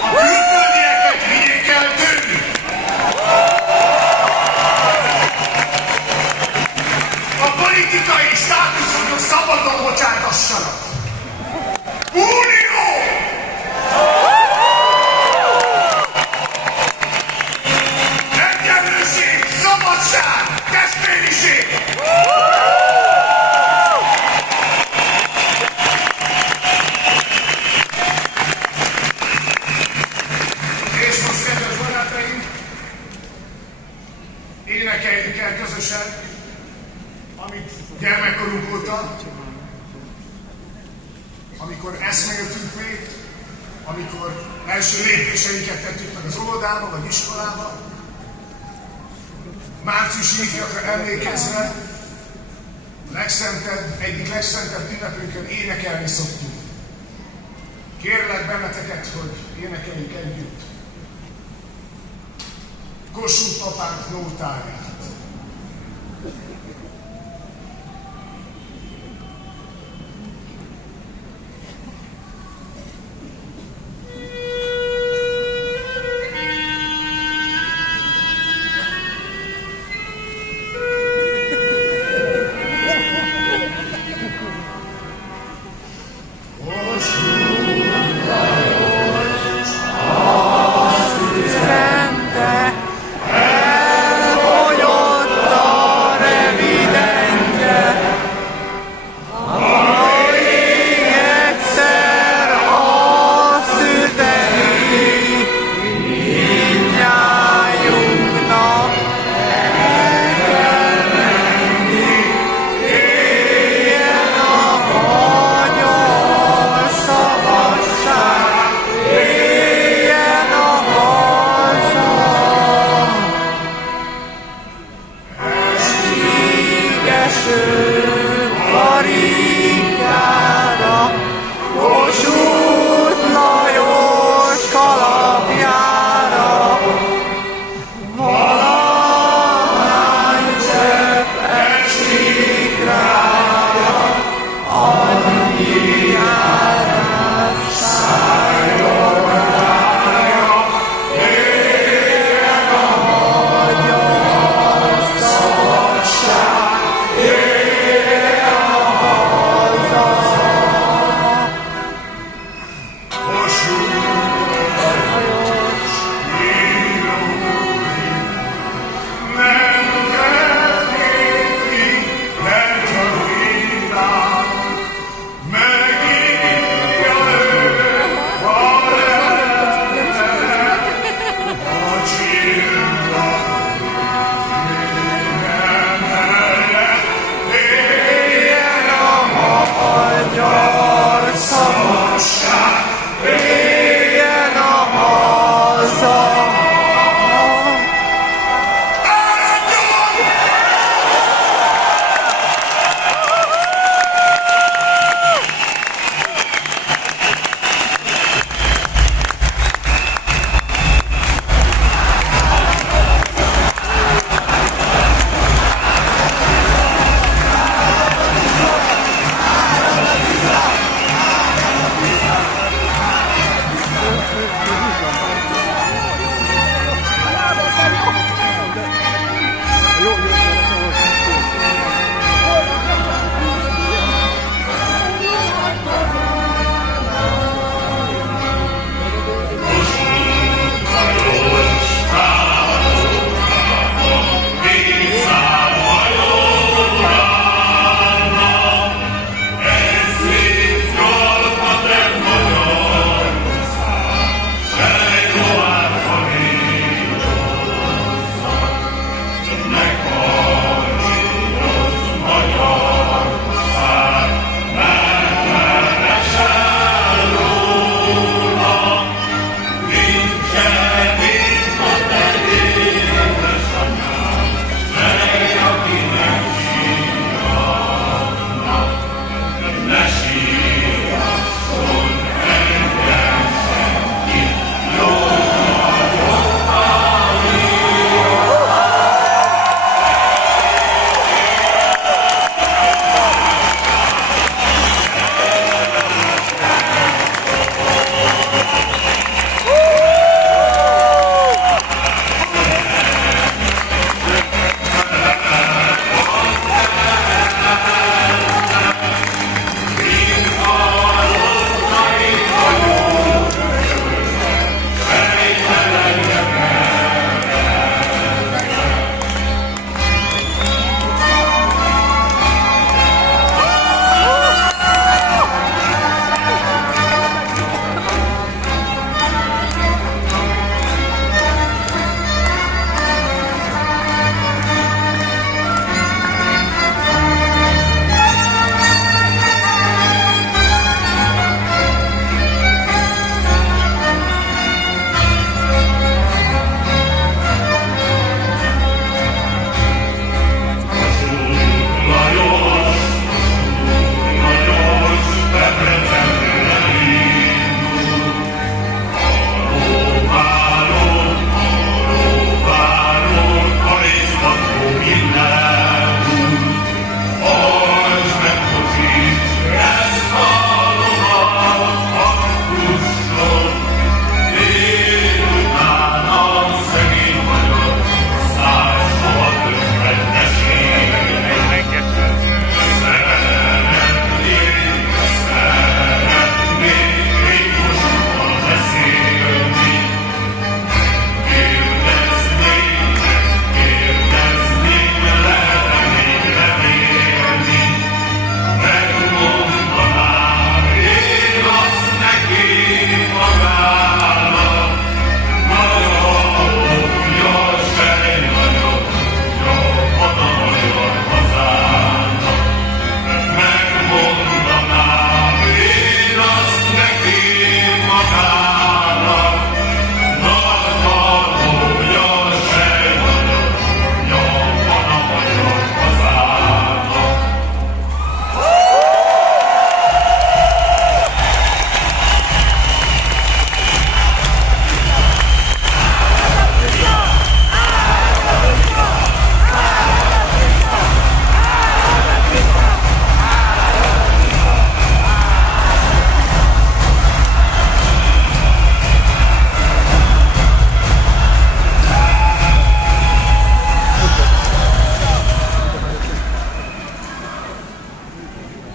a külföldieket vigyék el tőlük. A politikai státuszokon szabadon bocsátassanak. Unió! Egyenlőség, szabadság, testvériség! És most, kedves barátaim, énekeljük el közösen, amit gyermekkorunk óta, amikor eszméltünk még, amikor első lépéseinket tettük meg az óvodába vagy iskolába, márciusi ifjakra emlékezve, egyik legszentebb ünnepünkön énekelni szoktunk. Kérlek benneteket, hogy énekeljük együtt Kossuth apánk nótáját. Elfogyott a remény.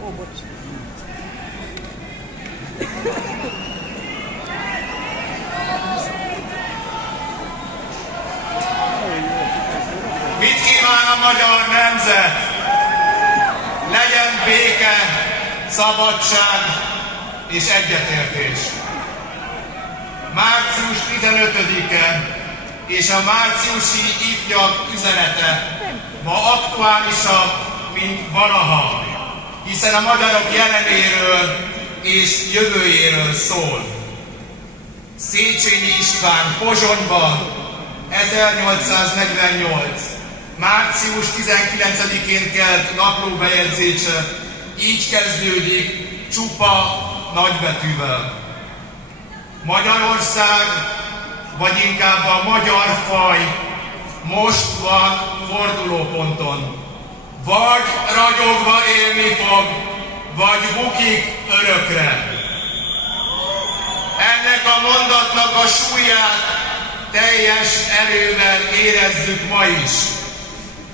Mit kíván a magyar nemzet? Legyen béke, szabadság és egyetértés. Március 15-e és a márciusi ifjak üzenete ma aktuálisabb, mint valaha, hiszen a magyarok jelenéről és jövőjéről szól. Széchenyi István Pozsonyban 1848. március 19-én kelt naplóbejegyzése így kezdődik, csupa nagybetűvel. Magyarország, vagy inkább a magyar faj most van fordulóponton. Vagy ragyogva élni fog, vagy bukik örökre. Ennek a mondatnak a súlyát teljes erővel érezzük ma is.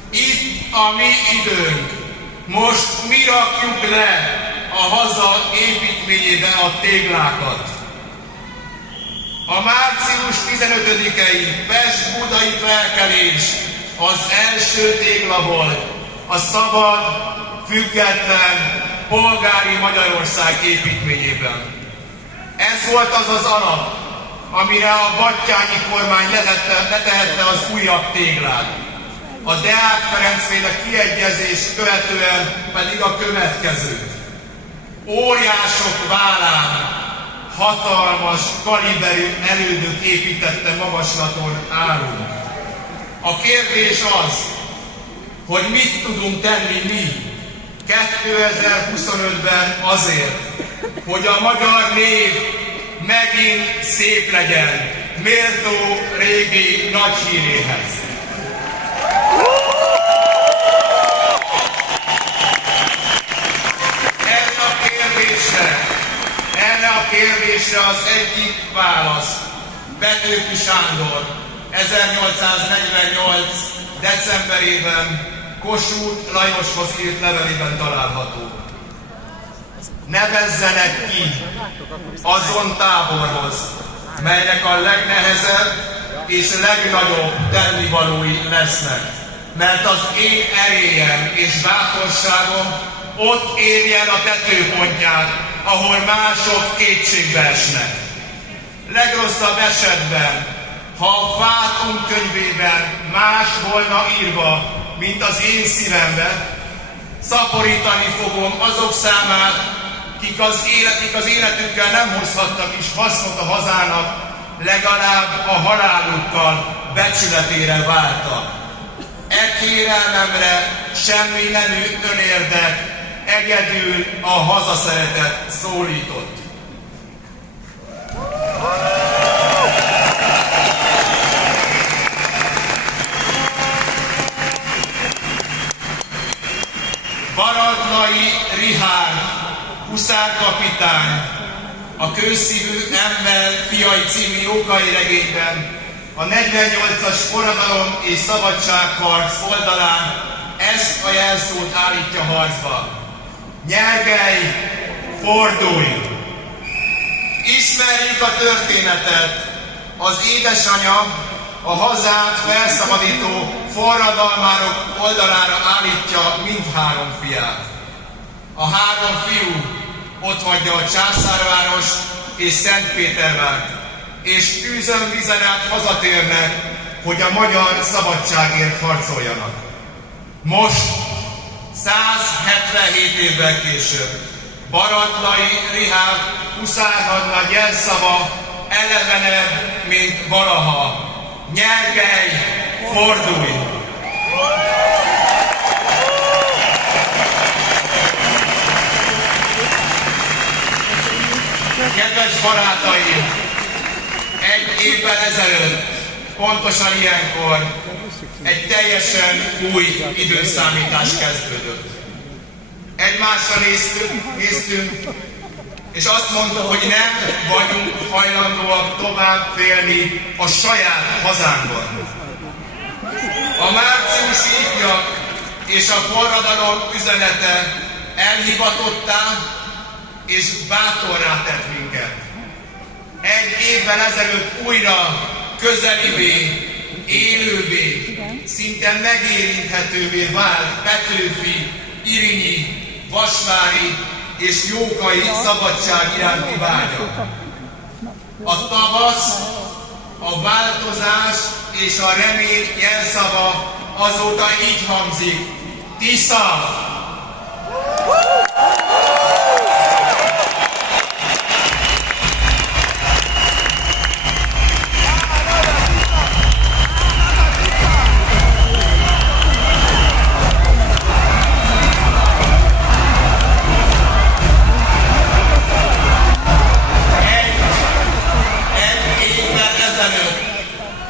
Itt a mi időnk. Most mi rakjuk le a haza építményébe a téglákat. A március 15-i pest-budai felkelés az első tégla volt a szabad, független, polgári Magyarország építményében. Ez volt az az alap, amire a Batthyány kormány letehette az újabb téglát. A Deák Ferencféle kiegyezés követően pedig a következőt. Óriások vállán hatalmas kaliberű elődök építette magaslaton állunk. A kérdés az, hogy mit tudunk tenni mi 2025-ben azért, hogy a magyar név megint szép legyen, méltó régi nagy híréhez. Erre a kérdésre az egyik válasz Petőfi Sándor 1848. decemberében Kossuth Lajoshoz írt levelében található. Nevezzenek ki azon táborhoz, melynek a legnehezebb és legnagyobb tennivalói lesznek, mert az én erélyem és bátorságom ott érje el a tetőpontját, ahol mások kétségbe esnek. Legrosszabb esetben, ha a Fátum könyvében más volna írva, mint az én szívemben, szaporítani fogom azok számát, kik az életükkel nem hozhattak is hasznot a hazának, legalább a halálukkal becsületére váltak. E kérelmemre semmi nemű önérdek, egyedül a hazaszeretet szólított. Baradlai Richárd, huszárkapitány, a Kőszívű ember fiai című Jókai regényben a 48-as forradalom és szabadságharc oldalán ezt a jelszót állítja harcba. Nyergelj, fordulj! Ismerjük a történetet. Az édesanyja a hazát felszabadító forradalmárok oldalára állítja mindhárom fiát. A három fiú ott hagyja a Császárváros és Szentpétervárt, és tűzön vizen át hazatérnek, hogy a magyar szabadságért harcoljanak. Most, 177 évvel később, Baradlai Richárd huszárhadnagy jelszava elevenebb, mint valaha. Nyergelj, fordulj! Kedves barátaim! Egy évvel ezelőtt, pontosan ilyenkor, egy teljesen új időszámítás kezdődött. Egymásra néztünk, és azt mondta, hogy nem vagyunk hajlandóak tovább félni a saját hazánkban. A márciusi ifjak és a forradalom üzenete elhivatottá és bátorrá tett minket. Egy évvel ezelőtt újra közelivé, élővé, szinte megérinthetővé vált Petőfi, Irinyi, Vasvári és Jókai szabadság iránti vágya. A tavasz, a változás és a remény jelszava azóta így hangzik: Tisza!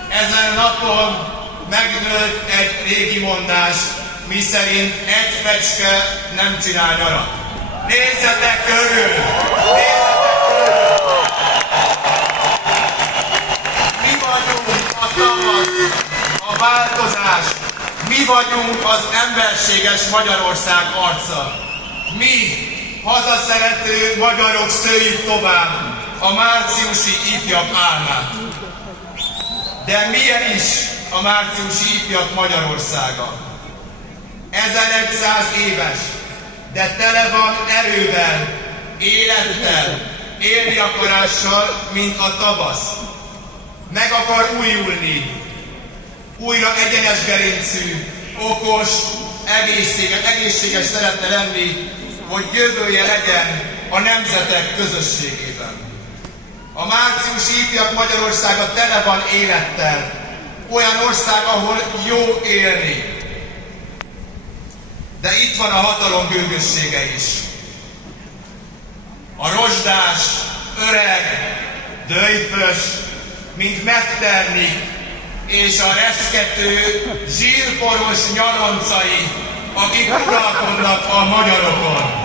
Ezen napon megdőlt egy régi mondás, miszerint egy fecske nem csinál nyarat. Nézzetek körül! Nézzetek körül! Mi vagyunk a tavasz, a változás, mi vagyunk az emberséges Magyarország arca. Mi, hazaszerető magyarok szőjük tovább a márciusi ifjak álmát. De milyen is a márciusi ifjak Magyarországa? 1100 éves, de tele van erővel, élettel, élni akarással, mint a tavasz. Meg akar újulni, újra egyenes gerincű, okos, egészséges szeretne lenni, hogy jövője legyen a nemzetek közösségében. A márciusi ifjak Magyarországa tele van élettel, olyan ország, ahol jó élni. De itt van a hatalom gőgössége is. A rozsdás, öreg, döjfös, mint Metternich és a reszkető, zsírporos nyaloncai, akik uralkodnak a magyarokon.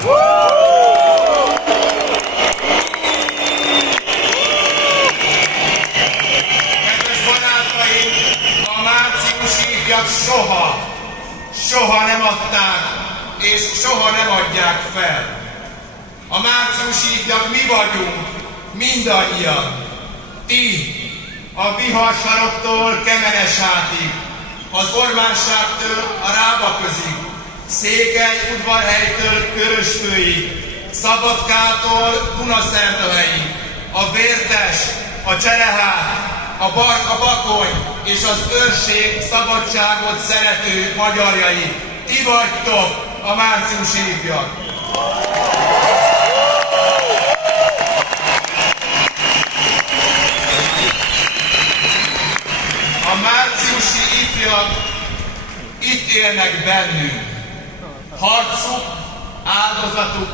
A márciusi ifjak soha nem adták, és soha nem adják fel. A márciusi ifjak mi vagyunk, mindannyian. Ti, a Biharsaroktól Kemeneshátig, az Ormánságtől a Rábaközig, Székelyudvarhelytől Körösfőig, Szabadkától Dunaszerdahelyig, a Vértes, a Cserehát, a Bakony és az őrség szabadságot szerető magyarjai. Ti vagytok a márciusi ifjak. A márciusi ifjak itt élnek bennünk. Harcuk, áldozatuk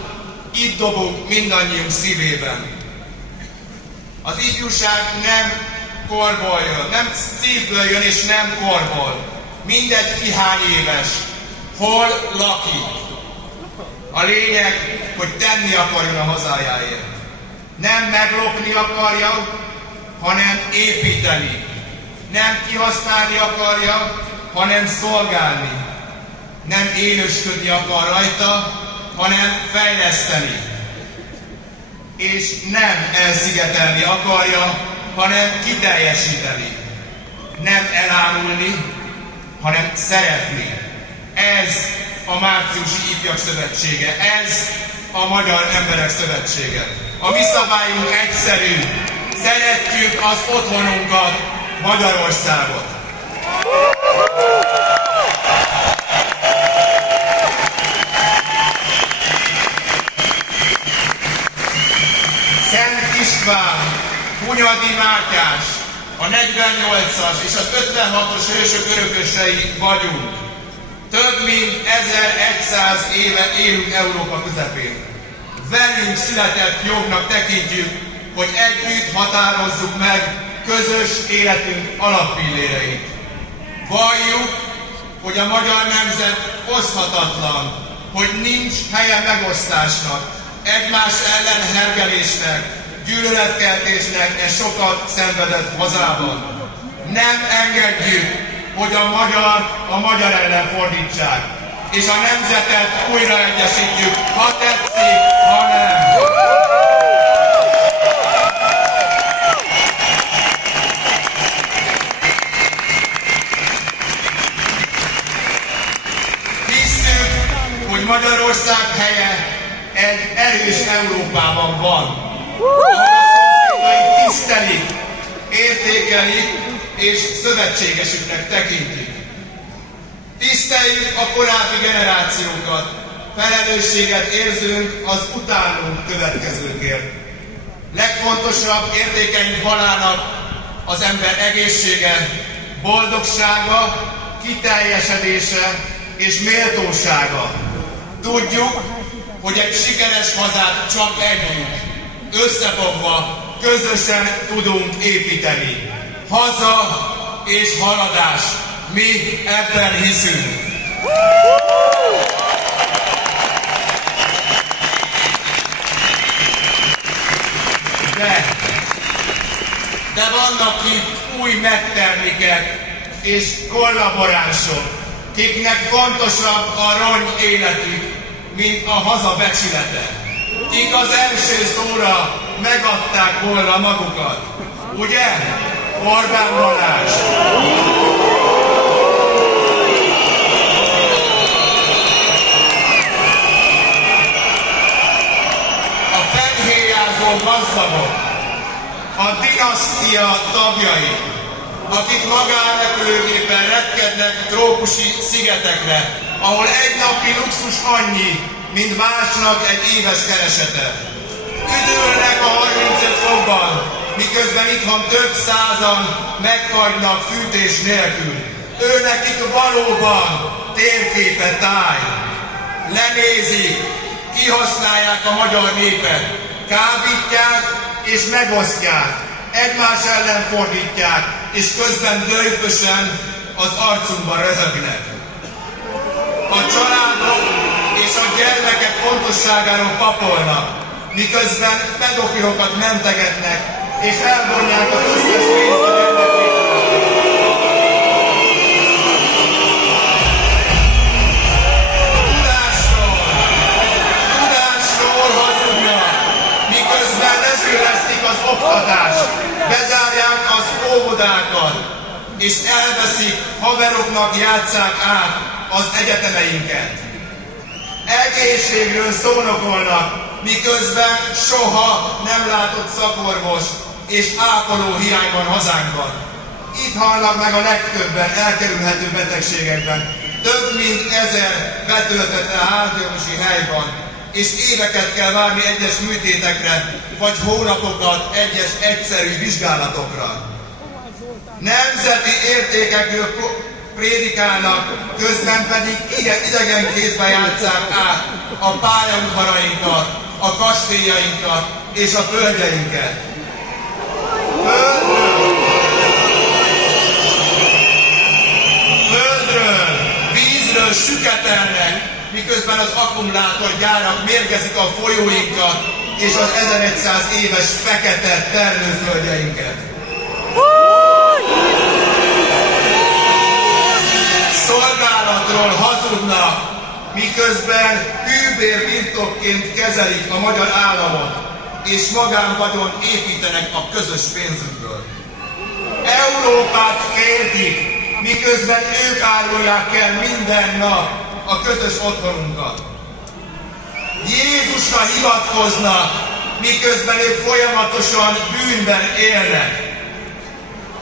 itt dobog mindannyiunk szívében. Az ifjúság nem korból jön, nem szívből jön és nem korból. Mindegy ki hány éves, hol lakik. A lényeg, hogy tenni akarjon a hazájáért. Nem meglopni akarja, hanem építeni. Nem kihasználni akarja, hanem szolgálni. Nem élősködni akar rajta, hanem fejleszteni. És nem elszigetelni akarja, hanem kiteljesíteni. Nem elárulni, hanem szeretni. Ez a márciusi ifjak szövetsége, ez a Magyar Emberek Szövetsége. A mi szabályunk egyszerű, szeretjük az otthonunkat, Magyarországot. Szent István, Hunyadi Mátyás, a 48-as és az 56-os hősök örökösei vagyunk. Több mint 1100 éve élünk Európa közepén. Velünk született jognak tekintjük, hogy együtt határozzuk meg közös életünk alappilléreit. Valljuk, hogy a magyar nemzet oszthatatlan, hogy nincs helye megosztásnak, egymás ellen hergelésnek, gyűlöletkeltésnek és sokat szenvedett hazában. Nem engedjük, hogy a magyar ellen fordítsák. és a nemzetet újraegyesítjük, ha tetszik, ha nem. Hisszük, hogy Magyarország helye egy erős Európában van. Tisztelik, értékelik és szövetségesüknek tekintik. Tiszteljük a korábbi generációkat, felelősséget érzünk az utánunk következőkért. Legfontosabb értékeink halának az ember egészsége, boldogsága, kiteljesedése és méltósága. Tudjuk, hogy egy sikeres hazát csak együtt, összefogva, közösen tudunk építeni. Haza és haladás. Mi ebben hiszünk. De vannak itt új megtermékek és kollaboránsok, kiknek fontosabb a rongy életük, mint a haza becsülete. Kik az első szóra megadták volna magukat. Ugye? Orbán Balázs. A fennhéjázó gazdagok, a dinasztia tagjai, akik magánrepülőgépen repkednek trópusi szigetekre, ahol egy napi luxus annyi, mint másnak egy éves keresete. Üdülnek a 35 fokban, miközben itthon több százan megfagynak fűtés nélkül. Őnekik valóban térképe táj. Lenézik, kihasználják a magyar népet, kábítják és megosztják, egymás ellen fordítják, és közben döjtösen az arcunkba röhögnek. A családok és a gyermekek fontosságáról papolnak, miközben pedofilokat mentegetnek, és elvonják az összes pénzt a gyermekétől. Tudásról hazudnak, miközben leszűreztik az oktatást, bezárják az óvodákat, és elveszik, haveroknak játsszák át az egyetemeinket. Egészségről szónokolnak, miközben soha nem látott szakorvos és ápoló hiány van hazánkban. Itt halnak meg a legtöbben elkerülhető betegségekben. Több mint 1000 betöltött el ápolósi helyban, és éveket kell várni egyes műtétekre, vagy hónapokat egyes egyszerű vizsgálatokra. Nemzeti értékekről prédikálnak, közben pedig idegen kézbe játsszák át a pályaudvarainkat, a kastélyainkat és a földjeinket. Földről, vízről süketelnek, miközben az akkumulátorgyárak mérgezik a folyóinkat és az 1100 éves fekete termőföldjeinket. Szolgálatról hazudnak, miközben hűbérbirtokként kezelik a magyar államot, és magánvagyon építenek a közös pénzükből. Európát kérdik, miközben ők árulják el minden nap a közös otthonunkat. Jézusra hivatkoznak, miközben ők folyamatosan bűnben élnek.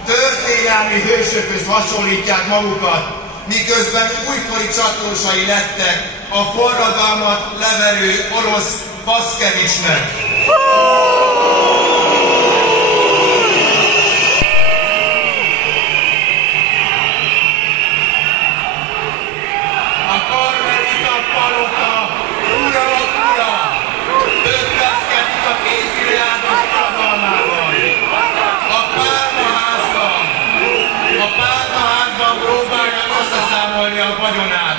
Történelmi hősökhöz hasonlítják magukat, miközben újkori csatlósai lettek a forradalmat leverő orosz Paszkevicsnek. A Karmelita palota ura, ötveszkedik a 10 milliárdos forradalmával. A Pálmaházban próbálja összeszámolni a vagyonát,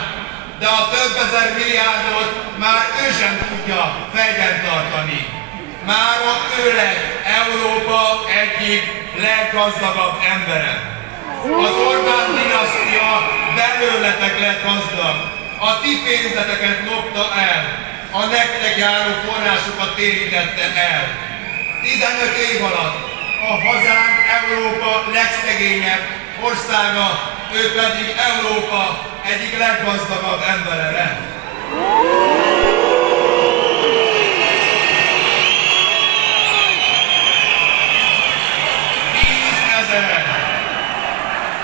de a több ezer milliárdot már ő sem tudja fejben tartani. Mára ő lett Európa egyik leggazdagabb embere. Az Orbán dinasztia belőletek lett gazdag, a ti pénzeteket lopta el, a nektek járó forrásokat térítette el. 15 év alatt a hazánk Európa legszegényebb országa, ő pedig Európa egyik leggazdagabb embere lett.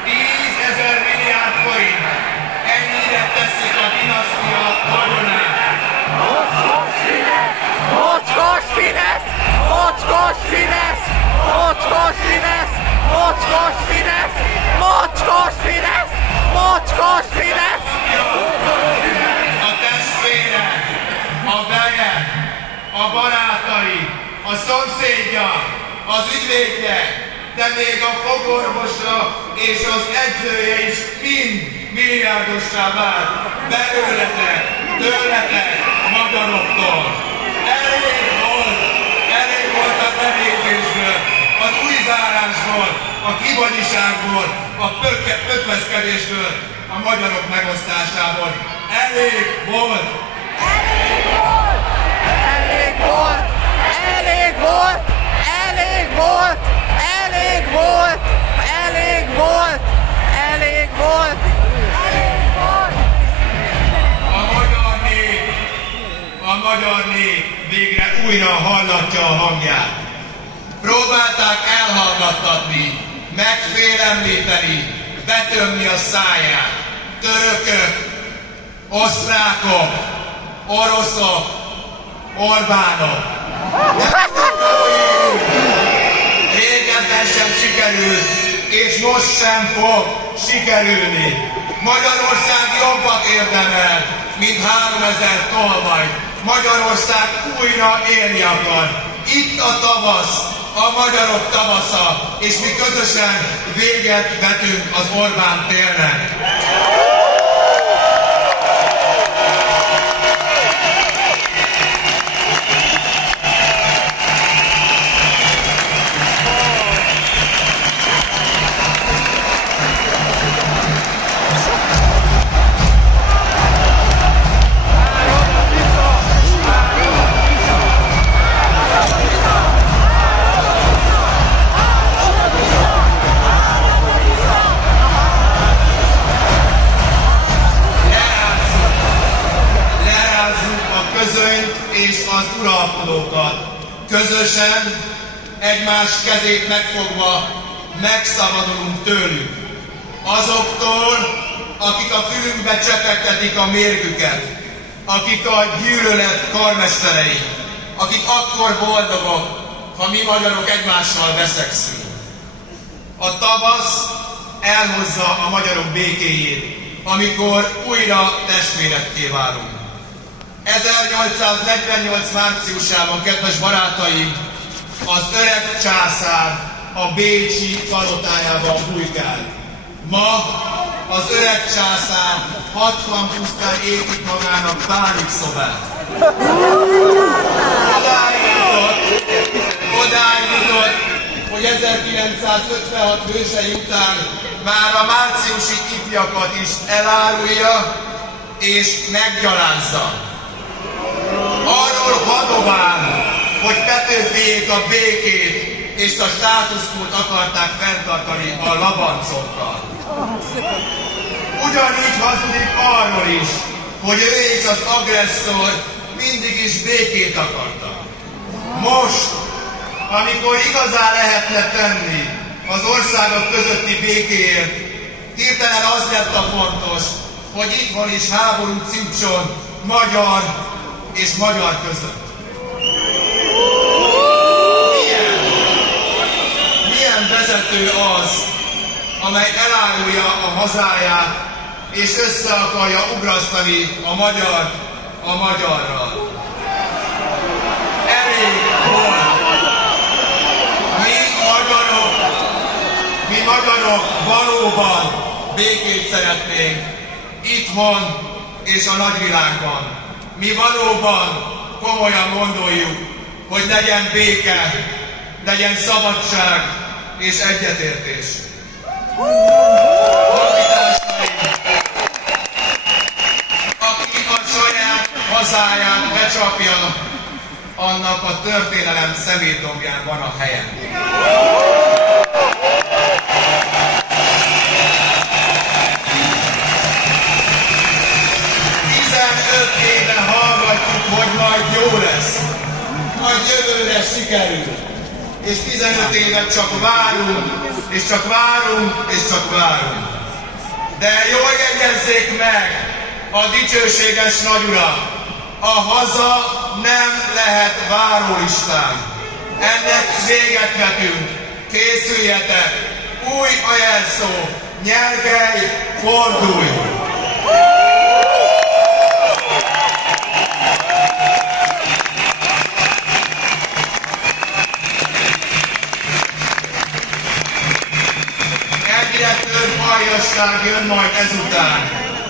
10 000 milliárd forint, ennyire teszik a dinasztia vagyonát. Mocskos Fidesz! Mocskos Fidesz! Mocskos Fidesz! Mocskos Fidesz! Mocskos Fidesz! Mocskos Fidesz! A testvére, a veje, a barátai, a szomszédja, az ügyvédje, de még a fogorvosa és az edzője is mind milliárdossá vált belőletek, tőletek, magyaroktól. Elég volt a benézésből, az újzárásból, a kivagyiságból, a pötveszkedésből, a magyarok megosztásából. Elég volt! Elég volt! Elég volt! Elég volt! Elég volt! Elég volt! Elég volt! Elég volt! Elég volt! A magyar nép végre újra hallatja a hangját. Próbálták elhallgattatni, megfélemlíteni, betömni a száját. Törökök, osztrákok, oroszok, Orbánok. Régebben sem sikerült, és most sem fog sikerülni. Magyarország jobbat érdemel, mint 3000 tolvaj. Magyarország újra élni akar. Itt a tavasz, a magyarok tavasza, és mi közösen véget vetünk az Orbán térnek. Az uralkodókat közösen, egymás kezét megfogva megszabadulunk tőlük. Azoktól, akik a fülünkbe csepegtetik a mérgüket, akik a gyűlölet karmesterei, akik akkor boldogok, ha mi magyarok egymással veszekszünk. A tavasz elhozza a magyarok békéjét, amikor újra testvérekké válunk. 1848. márciusában, kedves barátaim, az öreg császár a bécsi palotájában bujkált. Ma az öreg császár 60 pusztán épít magának bánikszobát. Odáig jutott, hogy 1956 hősei után már a márciusi ifjakat is elárulja és meggyalázza. Arról hadován, hogy Petőfiék a békét és a státuszkót akarták fenntartani a labancokkal. Ugyanígy hazudik arról is, hogy ő és az agresszor mindig is békét akartak. Most, amikor igazán lehetne tenni az országok közötti békéért, hirtelen az lett a fontos, hogy itthon is háború cincson magyar és magyar között. Milyen vezető az, amely elárulja a hazáját, és össze akarja ugrasztani a magyar a magyarral. Elég volt. Mi magyarok valóban békét szeretnénk itthon és a nagyvilágban. Mi valóban komolyan gondoljuk, hogy legyen béke, legyen szabadság és egyetértés. A hazáját becsapja, annak a történelem szemétdombján van a helye. Éve hallgatjuk, hogy majd jó lesz, majd jövőre sikerül, és 15 évet csak várunk, és csak várunk, és csak várunk. De jól jegyezzék meg a dicsőséges nagyurak, a haza nem lehet várólistán. Ennek véget vetünk, készüljetek, új a jelszó, nyergelj, fordulj! Egyre több aljasság jön majd ezután.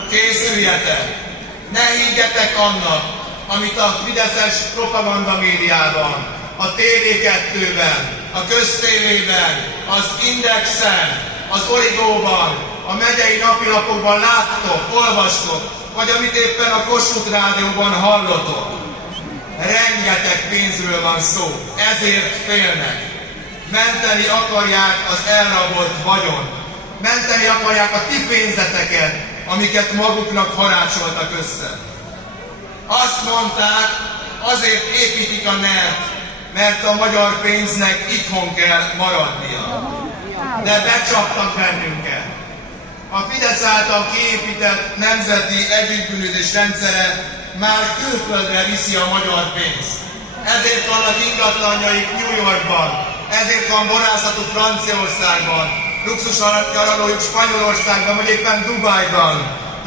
Készüljetek! Ne higgyetek annak, amit a fideszes propagandamédiában, a TV2-ben, a köztévében, az Indexen, az Origóban, a megyei napilapokban láttok, olvastok, vagy amit éppen a Kossuth Rádióban hallotok. Rengeteg pénzről van szó, ezért félnek. Menteni akarják az elrabolt vagyont. Menteni akarják a ti pénzeteket, amiket maguknak harácsoltak össze. Azt mondták, azért építik a NER-t, mert a magyar pénznek itthon kell maradnia. De becsaptak bennünket. A Fidesz által kiépített nemzeti együttbűnözés rendszere már külföldre viszi a magyar pénzt. Ezért vannak ingatlanjaik New Yorkban, ezért van borászatuk Franciaországban, luxusnyaralójuk Spanyolországban, vagy éppen Dubájban,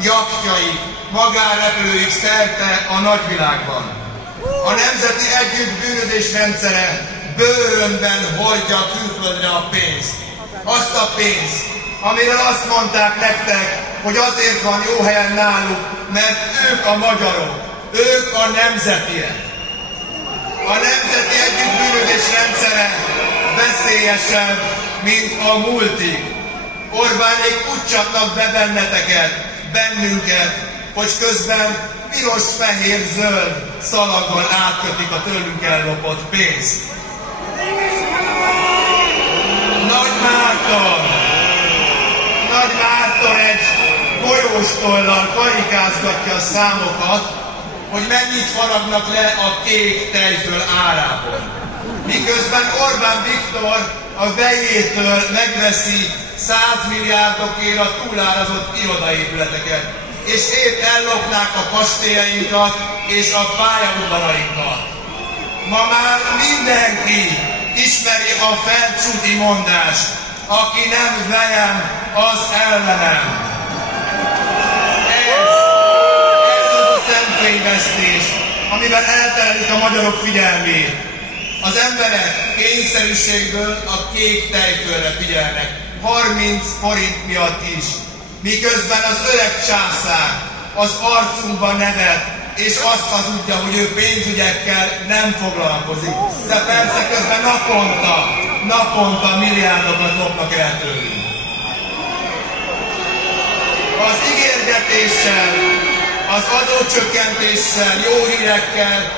jachtjaik, magánrepülőik szerte a nagyvilágban. A nemzeti együttbűnözés rendszere bőrönben hordja külföldre a pénzt. Azt a pénzt, amiről azt mondták nektek, hogy azért van jó helyen náluk, mert ők a magyarok, ők a nemzetiek. A nemzeti együttbűnözés rendszere veszélyesebb, mint a múltig. Orbánék úgy csapnak be bennünket, hogy közben piros, fehér, zöld szalaggal átkötik a tőlünk ellopott pénzt. Nagy Márton egy golyóstollal karikázgatja a számokat, hogy mennyit faragnak le a kék tejföl árából. Miközben Orbán Viktor a vejétől megveszi 100 milliárdokért a túlárazott irodaépületeket, és épp ellopnák a kastélyainkat és a pályaudvarainkat. Ma már mindenki ismeri a felcsúti mondást, aki nem velem, az ellenem. Ez az a szemfényvesztés, amivel elterelik a magyarok figyelmét. Az emberek kényszerűségből a kék tejfölre figyelnek, 30 forint miatt is. Miközben az öreg császár az arcunkba nevet, és azt hazudja, hogy ő pénzügyekkel nem foglalkozik. De persze közben naponta milliárdokat lopnak el tőlünk. Az ígérgetéssel, az adócsökkentéssel, jó hírekkel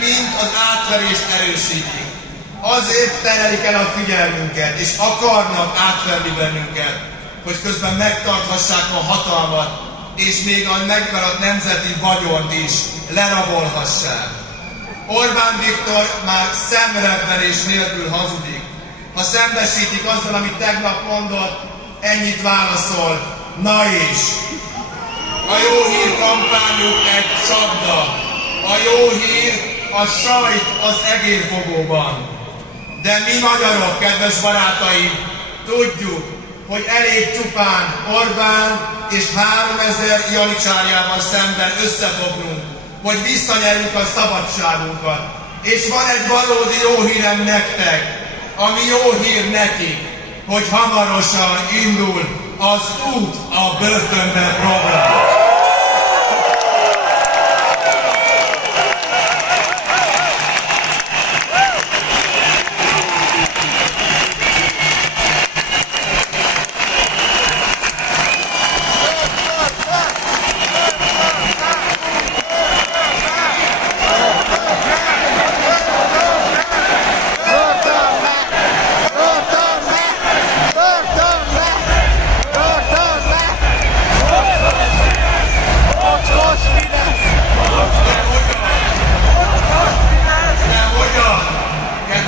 mind az átverést erősítik. Azért terelik el a figyelmünket, és akarnak átverni bennünket, hogy közben megtarthassák a hatalmat, és még a megmaradt nemzeti vagyont is lerabolhassák. Orbán Viktor már szemreverés nélkül hazudik. Ha szembesítik azzal, amit tegnap mondott, ennyit válaszol, na is. A jó hír kampányuk egy csapda. A jó hír a sajt az egérfogóban. De mi magyarok, kedves barátaim, tudjuk, hogy elég csupán Orbán és 3000 janicsárjával szemben összefognunk, hogy visszanyerjük a szabadságunkat. És van egy valódi jó hírem nektek, ami jó hír nekik, hogy hamarosan indul az Út a börtönbe program.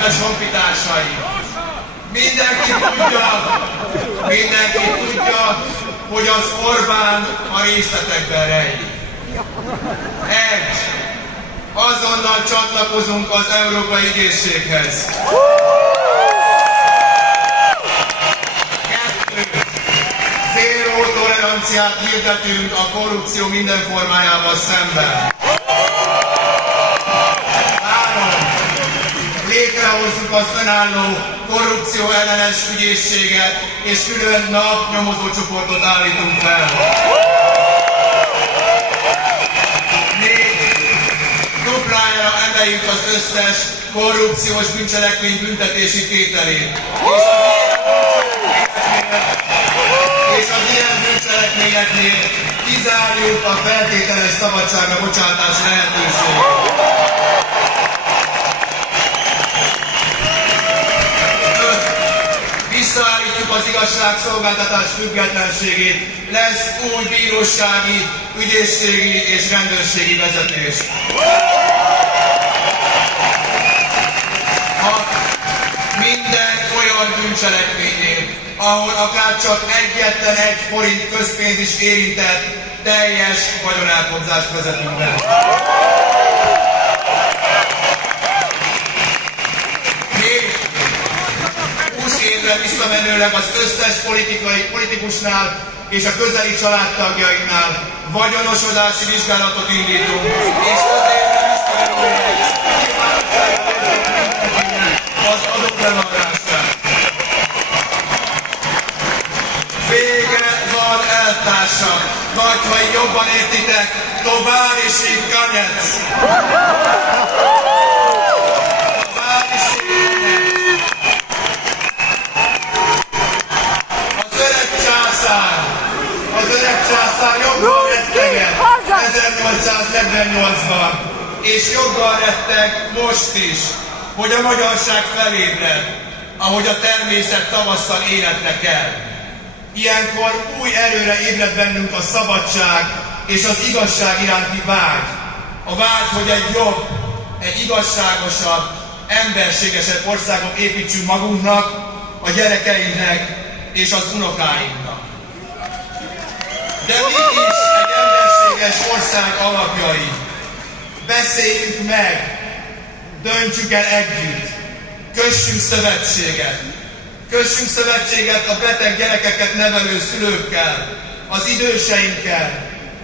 kedves honfitársaim! Mindenki tudja, hogy az Orbán a részletekben rejlik. 1. Azonnal csatlakozunk az Európai Ügyészséghez. 2. Zéró toleranciát hirdetünk a korrupció minden formájával szemben. 3. Létrehozzuk az önálló korrupció ellenes ügyészséget, és külön napnyomozó csoportot állítunk fel. 4. Duplájára emeljük az összes korrupciós bűncselekmény büntetési tételét. És az ilyen bűncselekményeknél kizárjuk a feltételes szabadságra bocsátás lehetőségét. 5. Visszaállítjuk az igazságszolgáltatás függetlenségét. Lesz új bírósági, ügyészségi és rendőrségi vezetés. 6. Minden olyan bűncselekménynél, ahol akár csak egyetlen 1 forint közpénz is érintett, teljes vagyonelkobzást vezetünk be. 7. 20 évre visszamenőleg az összes politikusnál és a közeli családtagjainknál vagyonosodási vizsgálatot indítunk, és azért az adóbevallását. Vége van, eltársak! Vagy ha jobban értitek, továriszi kanyec! Az öreg császár joggal retteget 1848-ban, és joggal retteg most is, hogy a magyarság felébred, ahogy a természet tavasszal életre kell. Ilyenkor új erőre ébred bennünk a szabadság és az igazság iránti vágy. A vágy, hogy egy jobb, egy igazságosabb, emberségesebb országot építsünk magunknak, a gyerekeinknek és az unokáinknak. De mi is egy emberséges ország alapjai. Beszéljük meg, döntsük el együtt, kössünk szövetséget. Kössünk szövetséget a beteg gyerekeket nevelő szülőkkel, az időseinkkel,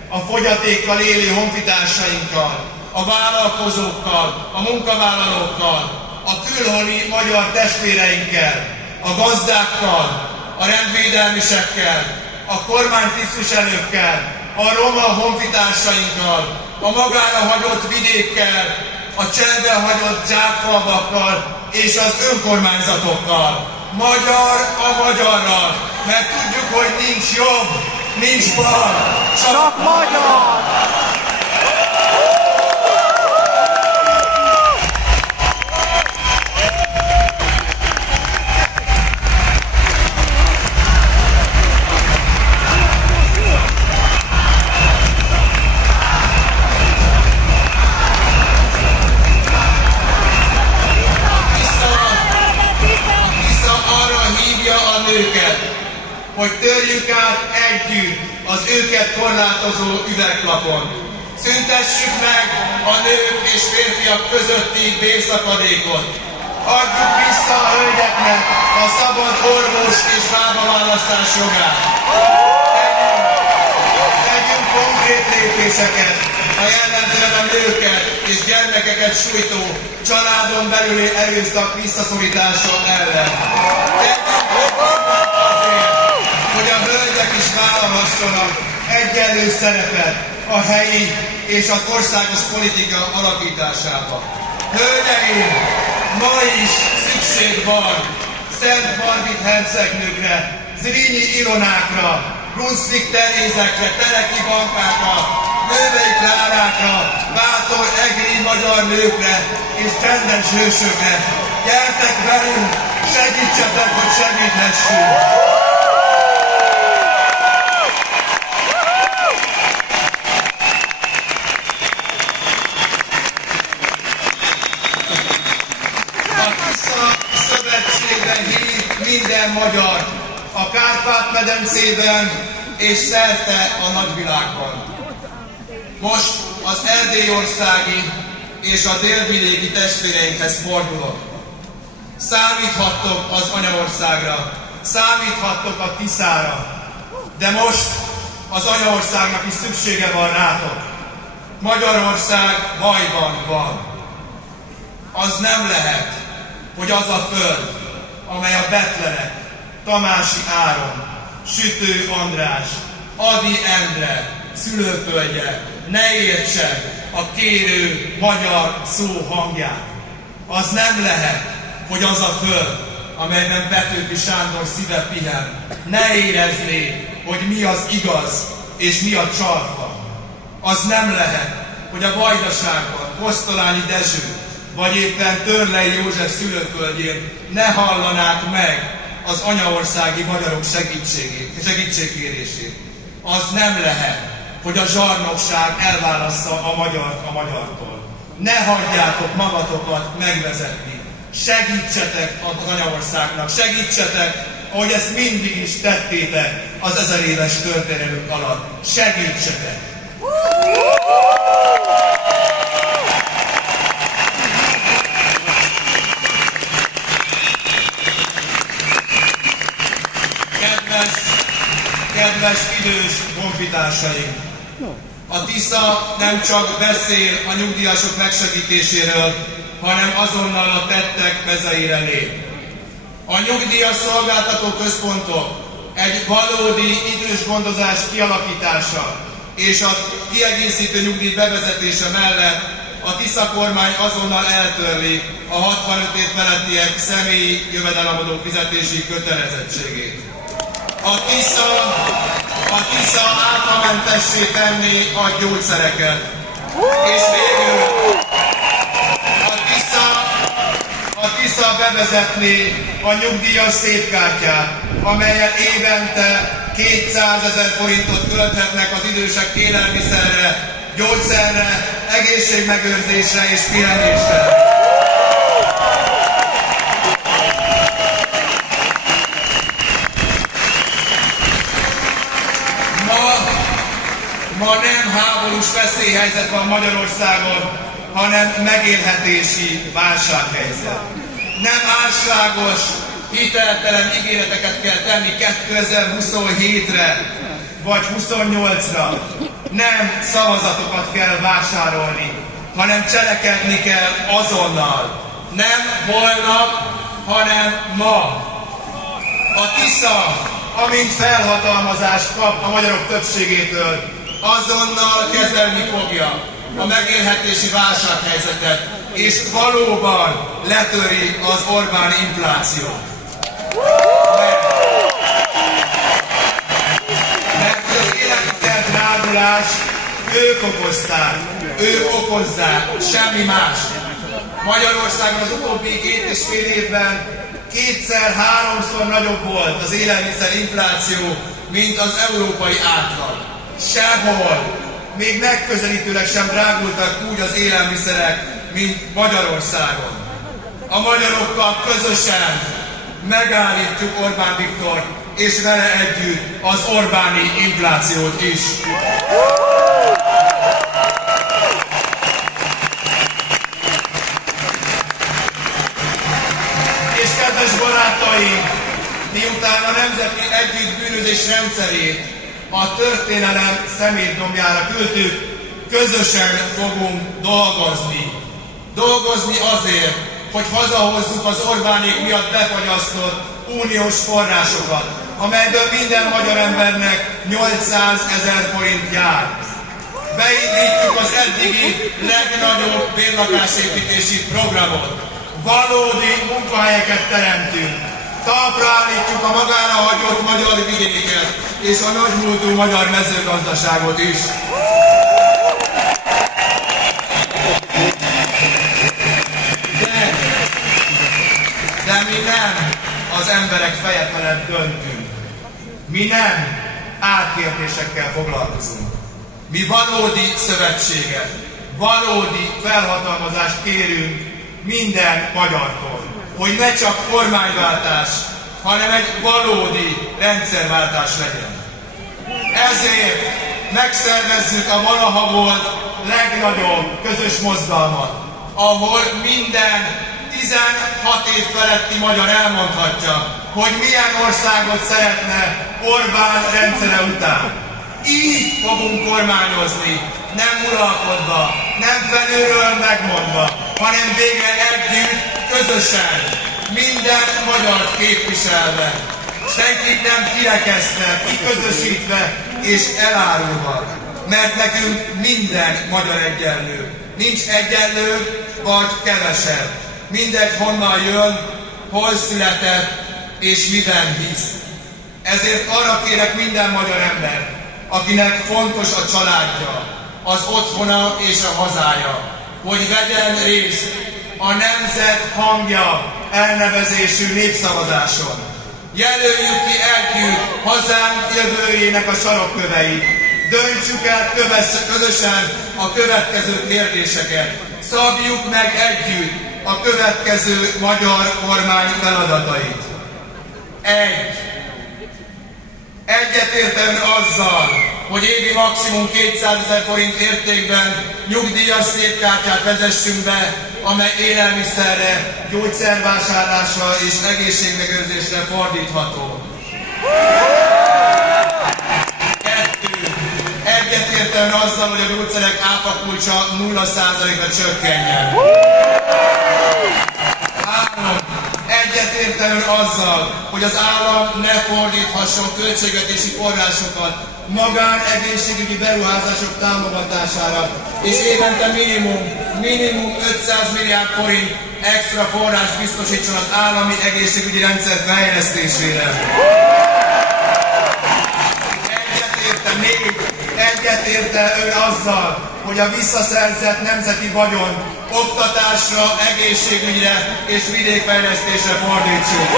a fogyatékkal élő honfitársainkkal, a vállalkozókkal, a munkavállalókkal, a külhoni magyar testvéreinkkel, a gazdákkal, a rendvédelmisekkel, a kormánytisztviselőkkel, a roma honfitársainkkal, a magára hagyott vidékkel, a cserbe hagyott zsákfalvakkal és az önkormányzatokkal. Magyar a magyarral, mert tudjuk, hogy nincs jobb, nincs bal, csak magyar! Hogy törjük át együtt az őket korlátozó üveglapon. Szüntessük meg a nők és férfiak közötti bérszakadékot. Adjuk vissza a hölgyeknek a szabad orvos és lábaválasztás jogát. Tegyünk konkrét lépéseket a jellemzően a nőket és gyermekeket sújtó családon belüli erőszak visszaszorítása ellen. Hogy a hölgyek is vállalhassanak egyenlő szerepet a helyi és az országos politika alakításában. Hölgyeim, ma is szükség van Szent Margit hercegnőkre, Zrínyi Ilonákra, Brunswick Terézekre, Teleki Bankákra, Nővei Klárákra, bátor egri magyar nőkre és csendes hősökre. Gyertek velünk, segítsetek, hogy segíthessünk! minden magyar a Kárpát-medencében és szerte a nagyvilágban. Most az erdélyországi és a délvidéki testvéreinkhez fordulok. Számíthattok az anyaországra, számíthattok a Tiszára, de most az anyaországnak is szüksége van rátok. Magyarország bajban van. Az nem lehet, hogy az a föld, amely a Betlenek, Tamási Áron, Sütő András, Ady Endre szülőföldje ne értse a kérő magyar szó hangját. Az nem lehet, hogy az a föld, amelyben Petőfi Sándor szíve pihen, ne érezné, hogy mi az igaz és mi a csalfa. Az nem lehet, hogy a Vajdaságban Kosztolányi Dezső vagy éppen Törlei József szülőföldjén ne hallanák meg az anyaországi magyarok segítségkérését. Az nem lehet, hogy a zsarnokság elválassza a magyart a magyartól. Ne hagyjátok magatokat megvezetni. Segítsetek az anyaországnak, segítsetek, ahogy ezt mindig is tettétek az 1000 éves történelmünk alatt. Segítsetek! Kedves idős honfitársaim! A Tisza nem csak beszél a nyugdíjasok megsegítéséről, hanem azonnal a tettek mezeire lép. A nyugdíjas szolgáltató központok egy valódi idős gondozás kialakítása és a kiegészítő nyugdíj bevezetése mellett a Tisza kormány azonnal eltörli a 65 év felettiek személyi jövedelemadó fizetési kötelezettségét. A Tisza áfamentessé tenni a gyógyszereket. És végül a Tisza bevezetni a nyugdíjas szépkártyát, amellyel évente 200 000 forintot költhetnek az idősek élelmiszerre, gyógyszerre, egészségmegőrzésre és pihenésre. Ma nem háborús veszélyhelyzet van Magyarországon, hanem megélhetési válsághelyzet. Nem álságos, hiteltelen ígéreteket kell tenni 2027-re vagy 28-ra. Nem szavazatokat kell vásárolni, hanem cselekedni kell azonnal. Nem holnap, hanem ma. A Tisza, amint felhatalmazást kap a magyarok többségétől, azonnal kezelni fogja a megélhetési válsághelyzetet, és valóban letöri az Orbán inflációt. Mert az élelmiszer drágulást ők okozzák, semmi más. Magyarországon az utóbbi 2,5 évben 2-3-szor nagyobb volt az élelmiszer infláció, mint az európai átlag. Sehol, még megközelítőleg sem drágultak úgy az élelmiszerek, mint Magyarországon. A magyarokkal közösen megállítjuk Orbán Viktort, és vele együtt az Orbáni inflációt is. És kedves barátaim, miután a nemzeti együttbűnözés rendszerét a történelem szemétdombjára küldtük, közösen fogunk dolgozni. Dolgozni azért, hogy hazahozzuk az Orbánék miatt befagyasztott uniós forrásokat, amelyből minden magyar embernek 800 000 forint jár. Beindítjuk az eddigi legnagyobb bérlakásépítési programot. Valódi munkahelyeket teremtünk. Talpra állítjuk a magára hagyott magyar vidéket és a nagymúltú magyar mezőgazdaságot is. De mi nem az emberek feje felett döntünk. Mi nem átkérdésekkel foglalkozunk. Mi valódi szövetséget, valódi felhatalmazást kérünk minden magyartól, hogy ne csak kormányváltás, hanem egy valódi rendszerváltás legyen. Ezért megszervezzük a valaha volt legnagyobb közös mozgalmat, ahol minden 16 év feletti magyar elmondhatja, hogy milyen országot szeretne Orbán rendszere után. Így fogunk kormányozni, nem uralkodva, nem felülről megmondva, hanem végre együtt, közösen, minden magyart képviselve, senkit nem kirekesztve, kiközösítve és elárulva, mert nekünk minden magyar egyenlő. Nincs egyenlő vagy kevesebb. Mindegy honnan jön, hol született és miben hisz. Ezért arra kérek minden magyar ember, akinek fontos a családja, az otthona és a hazája, hogy vegyen részt a Nemzet Hangja elnevezésű népszavazáson. Jelöljük ki együtt hazánk jövőjének a sarokköveit. Döntsük el közösen a következő kérdéseket. Szabjuk meg együtt a következő magyar kormány feladatait. 1. Egyetértően azzal, hogy évi maximum 200 000 forint értékben nyugdíjas szépkártyát vezessünk be, amely élelmiszerre, gyógyszervásárlásra és egészségmegőrzésre fordítható. 2. Egyetértően azzal, hogy a gyógyszerek áfakulcsa 0%-ra csökkenjen. 3. Egyetértően azzal, hogy az állam ne fordíthasson költségvetési forrásokat magánegészségügyi beruházások támogatására, és évente minimum 500 milliárd forint extra forrás biztosítson az állami egészségügyi rendszer fejlesztésére. Egyetérte ön azzal, hogy a visszaszerzett nemzeti vagyon oktatásra, egészségügyre és vidékfejlesztésre fordítsuk.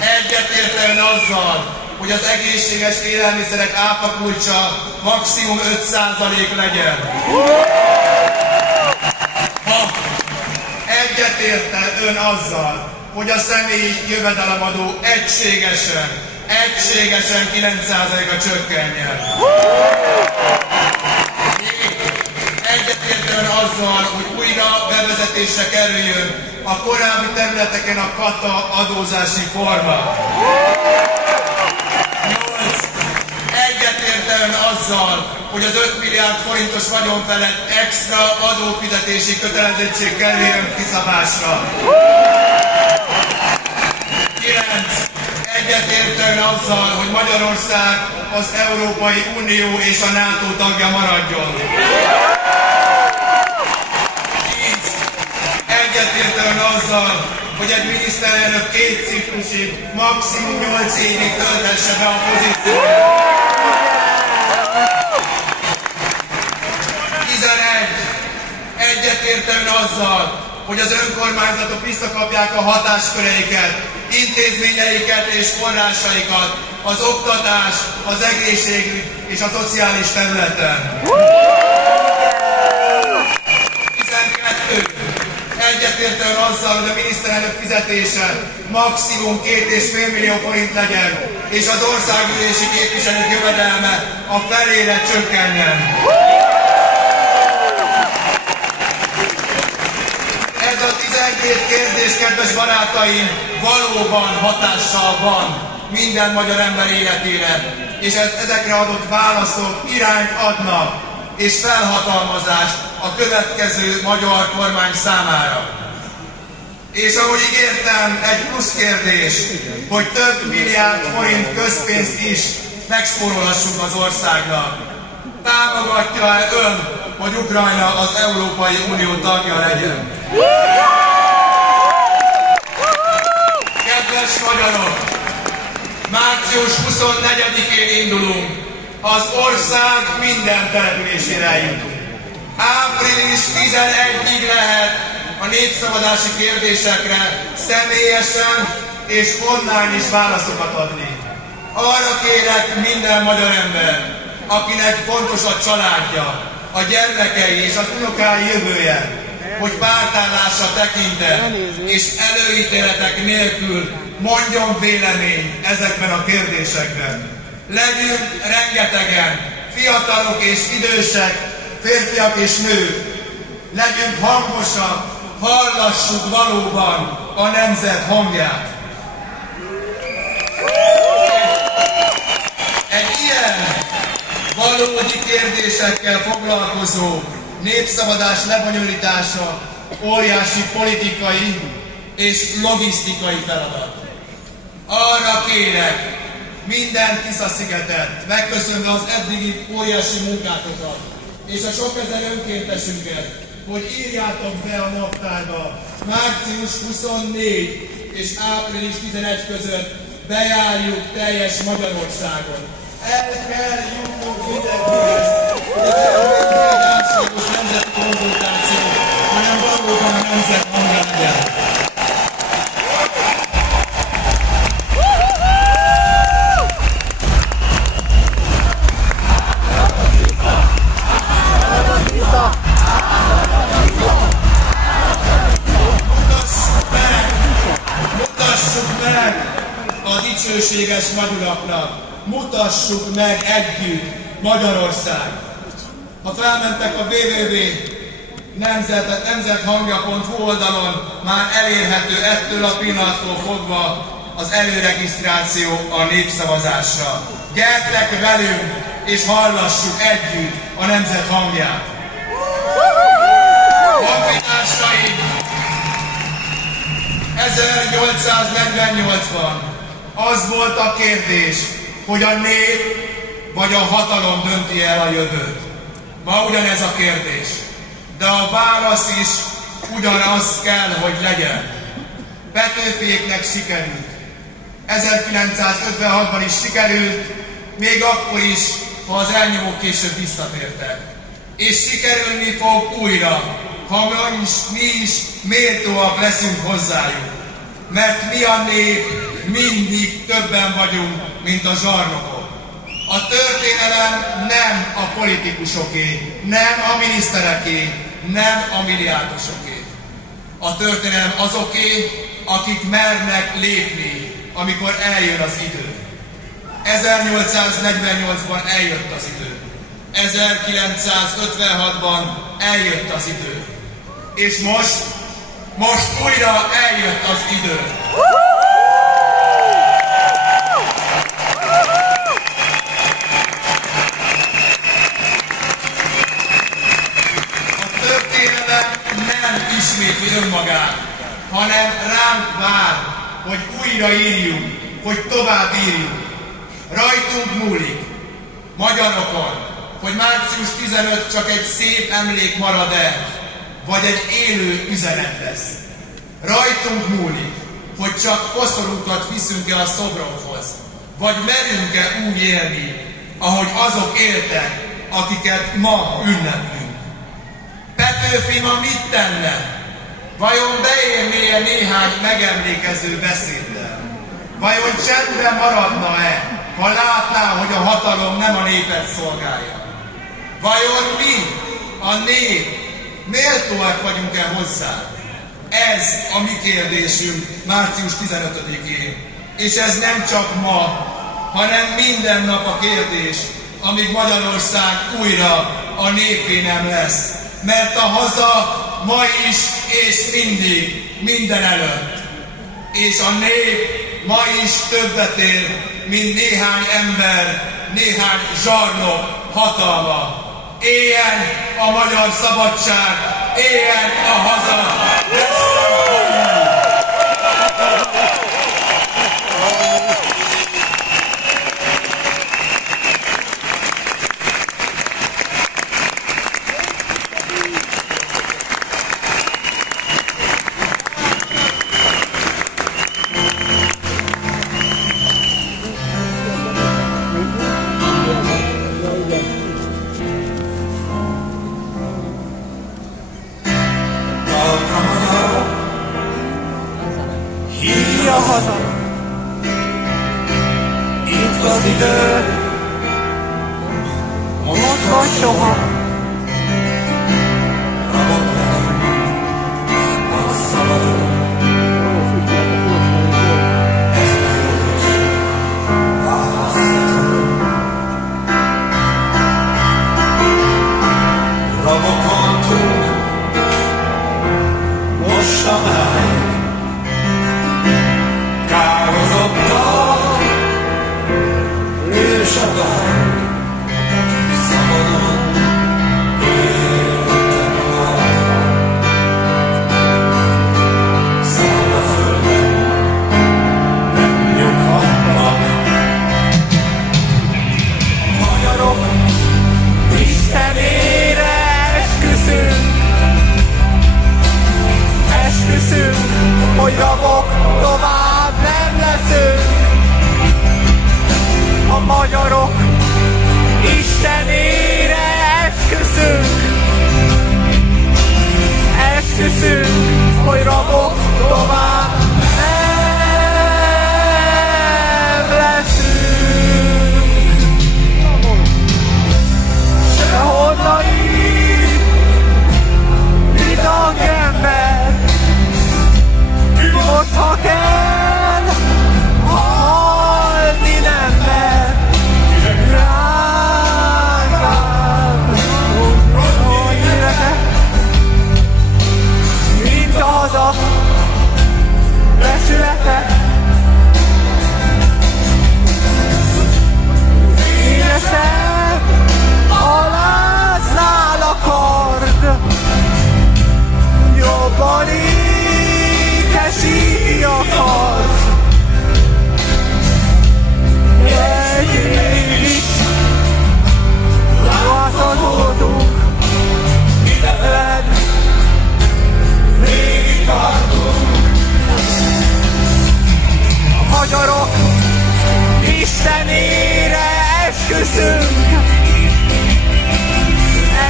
Egyetérte ön azzal, hogy az egészséges élelmiszerek áfakulcsa maximum 5% legyen. Egyetérte ön azzal, hogy a személyi jövedelemadó egységesen 9%-ra csökkenjen. Egyetértően azzal, hogy újra bevezetésre kerüljön a korábbi területeken a kata adózási forma. 8. Egyetértően azzal, hogy az 5 milliárd forintos vagyon felett extra adófizetési kötelezettség kerüljön kiszabásra. 9. Egyetértően azzal, hogy Magyarország az Európai Unió és a NATO tagja maradjon. 10. Egyetértően azzal, hogy egy miniszterelnök 2 ciklusig, maximum 8 évig töltesse be a pozícióját. 11. Egyetértően azzal, hogy az önkormányzatok visszakapják a hatásköreiket, intézményeiket és forrásaikat az oktatás, az egészségügy és a szociális területen. 12. Egyetértően azzal, hogy a miniszterelnök fizetése maximum 2,5 millió forint legyen, és az országgyűlési képviselők jövedelme a felére csökkenjen. Ez a 12 kérdés, kedves barátaim, valóban hatással van minden magyar ember életére, és ezekre adott válaszok irányt adnak, és felhatalmazást a következő magyar kormány számára. És ahogy ígértem, egy plusz kérdés, hogy több milliárd forint közpénzt is megspórolhassunk az országnak. Támogatja-e ön, hogy Ukrajna az Európai Unió tagja legyen? Kedves magyarok! Március 24-én indulunk. Az ország minden településére eljutunk. Április 11-ig lehet a népszavazási kérdésekre személyesen és online is válaszokat adni. Arra kérek minden magyar ember, akinek fontos a családja, a gyermekei és az unokái jövője, hogy pártállásra tekintet, és előítéletek nélkül mondjon vélemény ezekben a kérdésekben. Legyünk rengetegen, fiatalok és idősek, férfiak és nők. Legyünk hangosak, hallassuk valóban a nemzet hangját. Egy ilyen valódi kérdésekkel foglalkozó népszavazás lebonyolítása óriási politikai és logisztikai feladat. Arra kérek minden Tisza-szigetet, megköszönve az eddigi óriási munkátokat, és a sok ezer önkéntesünket, hogy írjátok be a naptárba március 24 és április 11 között bejárjuk teljes Magyarországon. El kell jutnunk mindenkihez, hogy ez nem egy álságos nemzeti konzultáció, hanem valóban a nemzet hangja legyen. Mutassuk meg a dicsőséges magyaroknak, mutassuk meg együtt Magyarország. Ha felmentek a www.nemzethangja.hu oldalon, már elérhető ettől a pillanattól fogva az előregisztráció a népszavazásra. Gyertek velünk, és hallassuk együtt a nemzet hangját. Honfitársaim, 1848-ban az volt a kérdés, hogy a nép vagy a hatalom dönti el a jövőt. Ma ugyanez a kérdés, de a válasz is ugyanaz kell, hogy legyen. Petőfiéknek sikerült. 1956-ban is sikerült, még akkor is, ha az elnyomók később visszatértek. És sikerülni fog újra, ha mi is méltóak leszünk hozzájuk. Mert mi a nép mindig többen vagyunk, mint a zsarnokok. A történelem nem a politikusoké, nem a minisztereké, nem a milliárdosoké. A történelem azoké, akik mernek lépni, amikor eljön az idő. 1848-ban eljött az idő. 1956-ban eljött az idő. És most újra eljött az idő. A történelem nem ismétli önmagát, hanem ránk vár, hogy újra írjunk, hogy tovább írjunk. Rajtunk múlik, magyarokon, hogy március 15 csak egy szép emlék marad-e, vagy egy élő üzenet lesz. Rajtunk múlik, hogy csak koszorúkat viszünk-e a szobrokhoz, vagy merünk-e úgy élni, ahogy azok éltek, akiket ma ünneplünk. Petőfi ma mit tenne? Vajon beérné-e néhány megemlékező beszéddel? Vajon csendben maradna-e, ha látná, hogy a hatalom nem a népet szolgálja? Vajon mi, a nép, méltóak vagyunk-e hozzá? Ez a mi kérdésünk március 15-én. És ez nem csak ma, hanem minden nap a kérdés, amíg Magyarország újra a népé nem lesz. Mert a haza ma is és mindig minden előtt. És a nép ma is többet ér, mint néhány ember, néhány zsarnok hatalma. Éljen a magyar szabadság, éljen a haza! Itt az idő, most vagy soha. mossa meg, kározottak, ősabák, szabadon éltek már. Szállaföldön nem nyughatnak. A magyarok Istenére esküszünk, hogy rabok tovább nem leszünk. A magyarok Istenére esküszünk, hogy rabok tovább nem leszünk. Sehonnan így vidank ember, most ha kell, halni nem mer. Drágám, hogy neked, mint a haza becsülete. Fényesebb a láznál a kard, jobban ékesíti a kard. Egyébként is láthatódunk, veled végig tartunk. A magyarok Istenére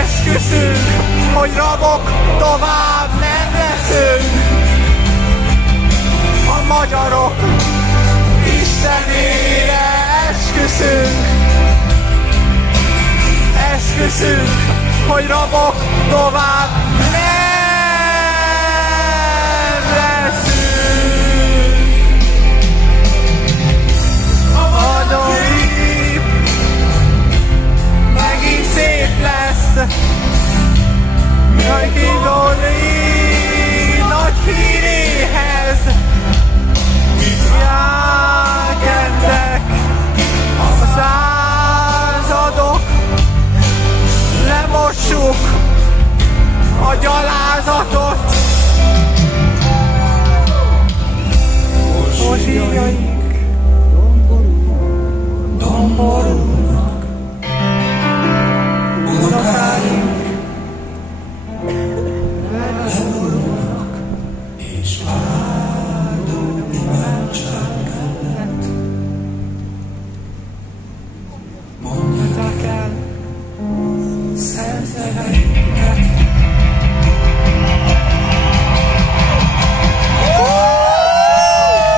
esküszünk, hogy rabok tovább nem leszünk. A magyarok Istenére esküszünk, hogy rabok tovább nem leszünk. A magyar nép megint szép lesz, majd kívül nagy híréhez. Elkentek a századok, lemossuk a gyalázatot. Hozsíjaink domborulnak, unokáink leborulnak, és áldó imádság mellett mondják el szenteleinket.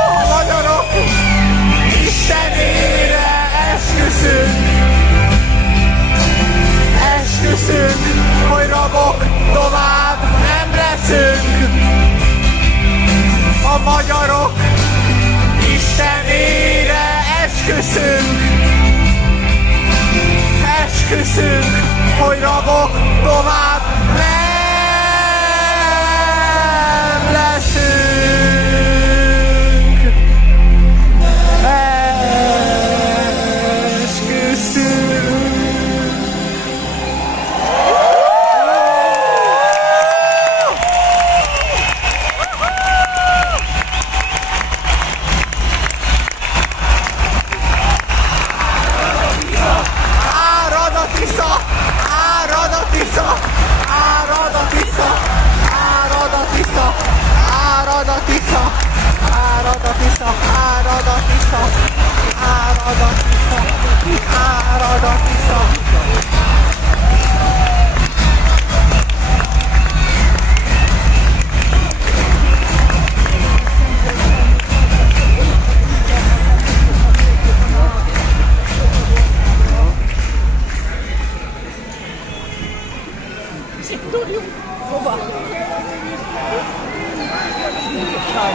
A magyarok Istenére esküszünk, hogy rabok tovább nem leszünk. A magyarok Istenére esküszünk, hogy rabok tovább nem leszünk. Esküszünk.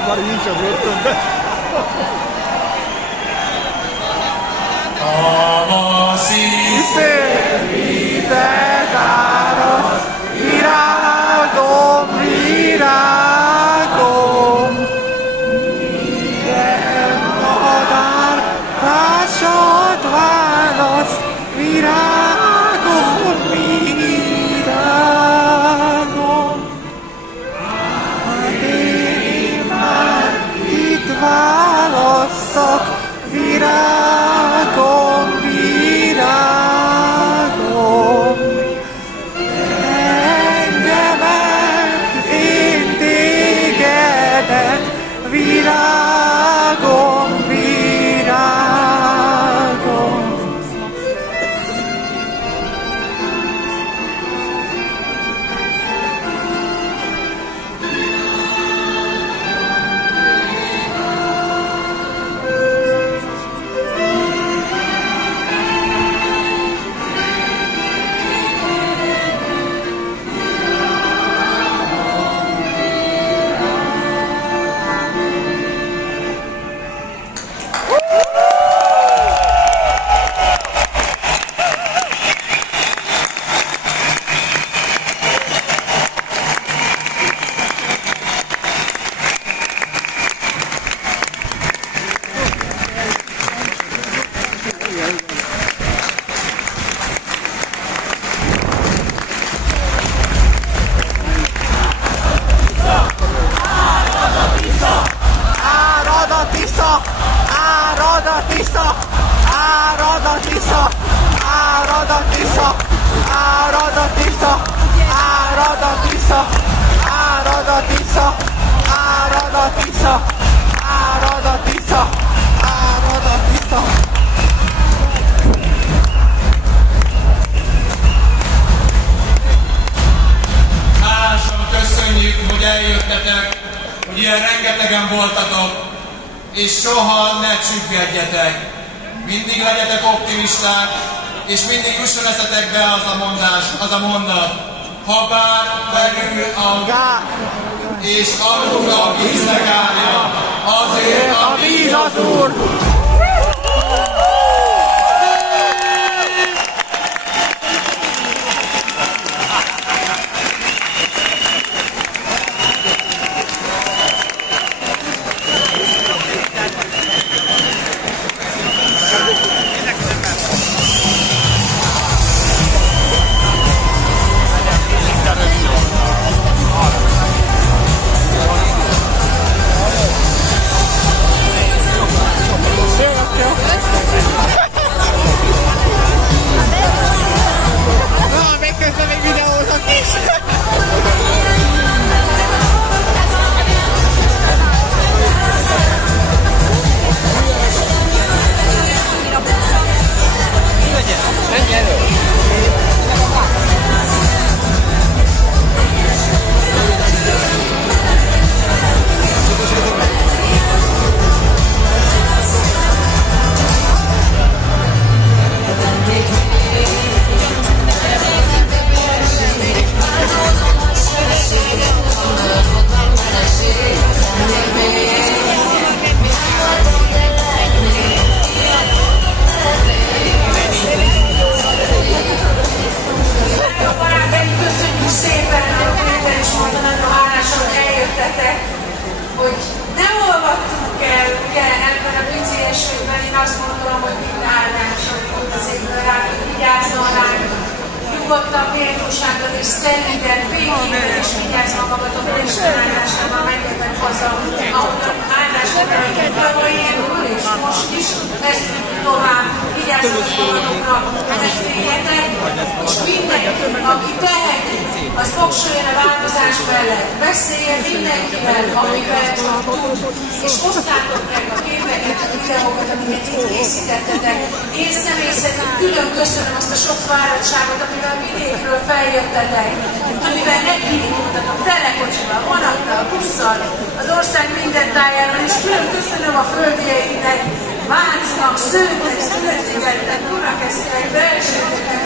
Már nincs a börtönben. Tavaszi szél vizet áraszt, virágom virág. árad a Tisza, árad a Tisza, árad a Tisza, árad a Tisza. Hálásan köszönjük, hogy eljöttetek, hogy ilyen rengetegen voltatok, és soha ne csüggedjetek. Mindig legyetek optimisták, és mindig jusson eszetekbe az a mondat. Ha bár felül a gát, és alul a víz legálja, azért a víz az Úr! Közben még videózok is! Menj elő! Hogy nem olvadtunk el, ugye ebben a pici esőben, én azt gondolom, hogy mind áldások volt az égből rá, hogy vigyázzon ránk, nyugodtan, méltósággal és szennyiden, békében és vigyázz magatokra, és áldásában menjetek haza, ahonnan áldásokra, ahol ilyenkor és most is leszünk tovább, vigyázzatok magatokra, ne féljetek, és mindenki, aki teheti, az fogsoljon a változás mellett, beszéljen mindenkivel, amivel csak tud, és osszátok meg a képeket, a videókat, amiket itt készítettetek. Én személy szerint külön köszönöm azt a sok fáradtságot, amivel a vidékről feljöttetek, amivel megindultatok telekocsival, vonattal, busszal, az ország minden tájáról, és külön köszönöm a földjeinknek, Vácnak, Szőlőnek, Születégetnek, Dunakesznek, Belzsétek,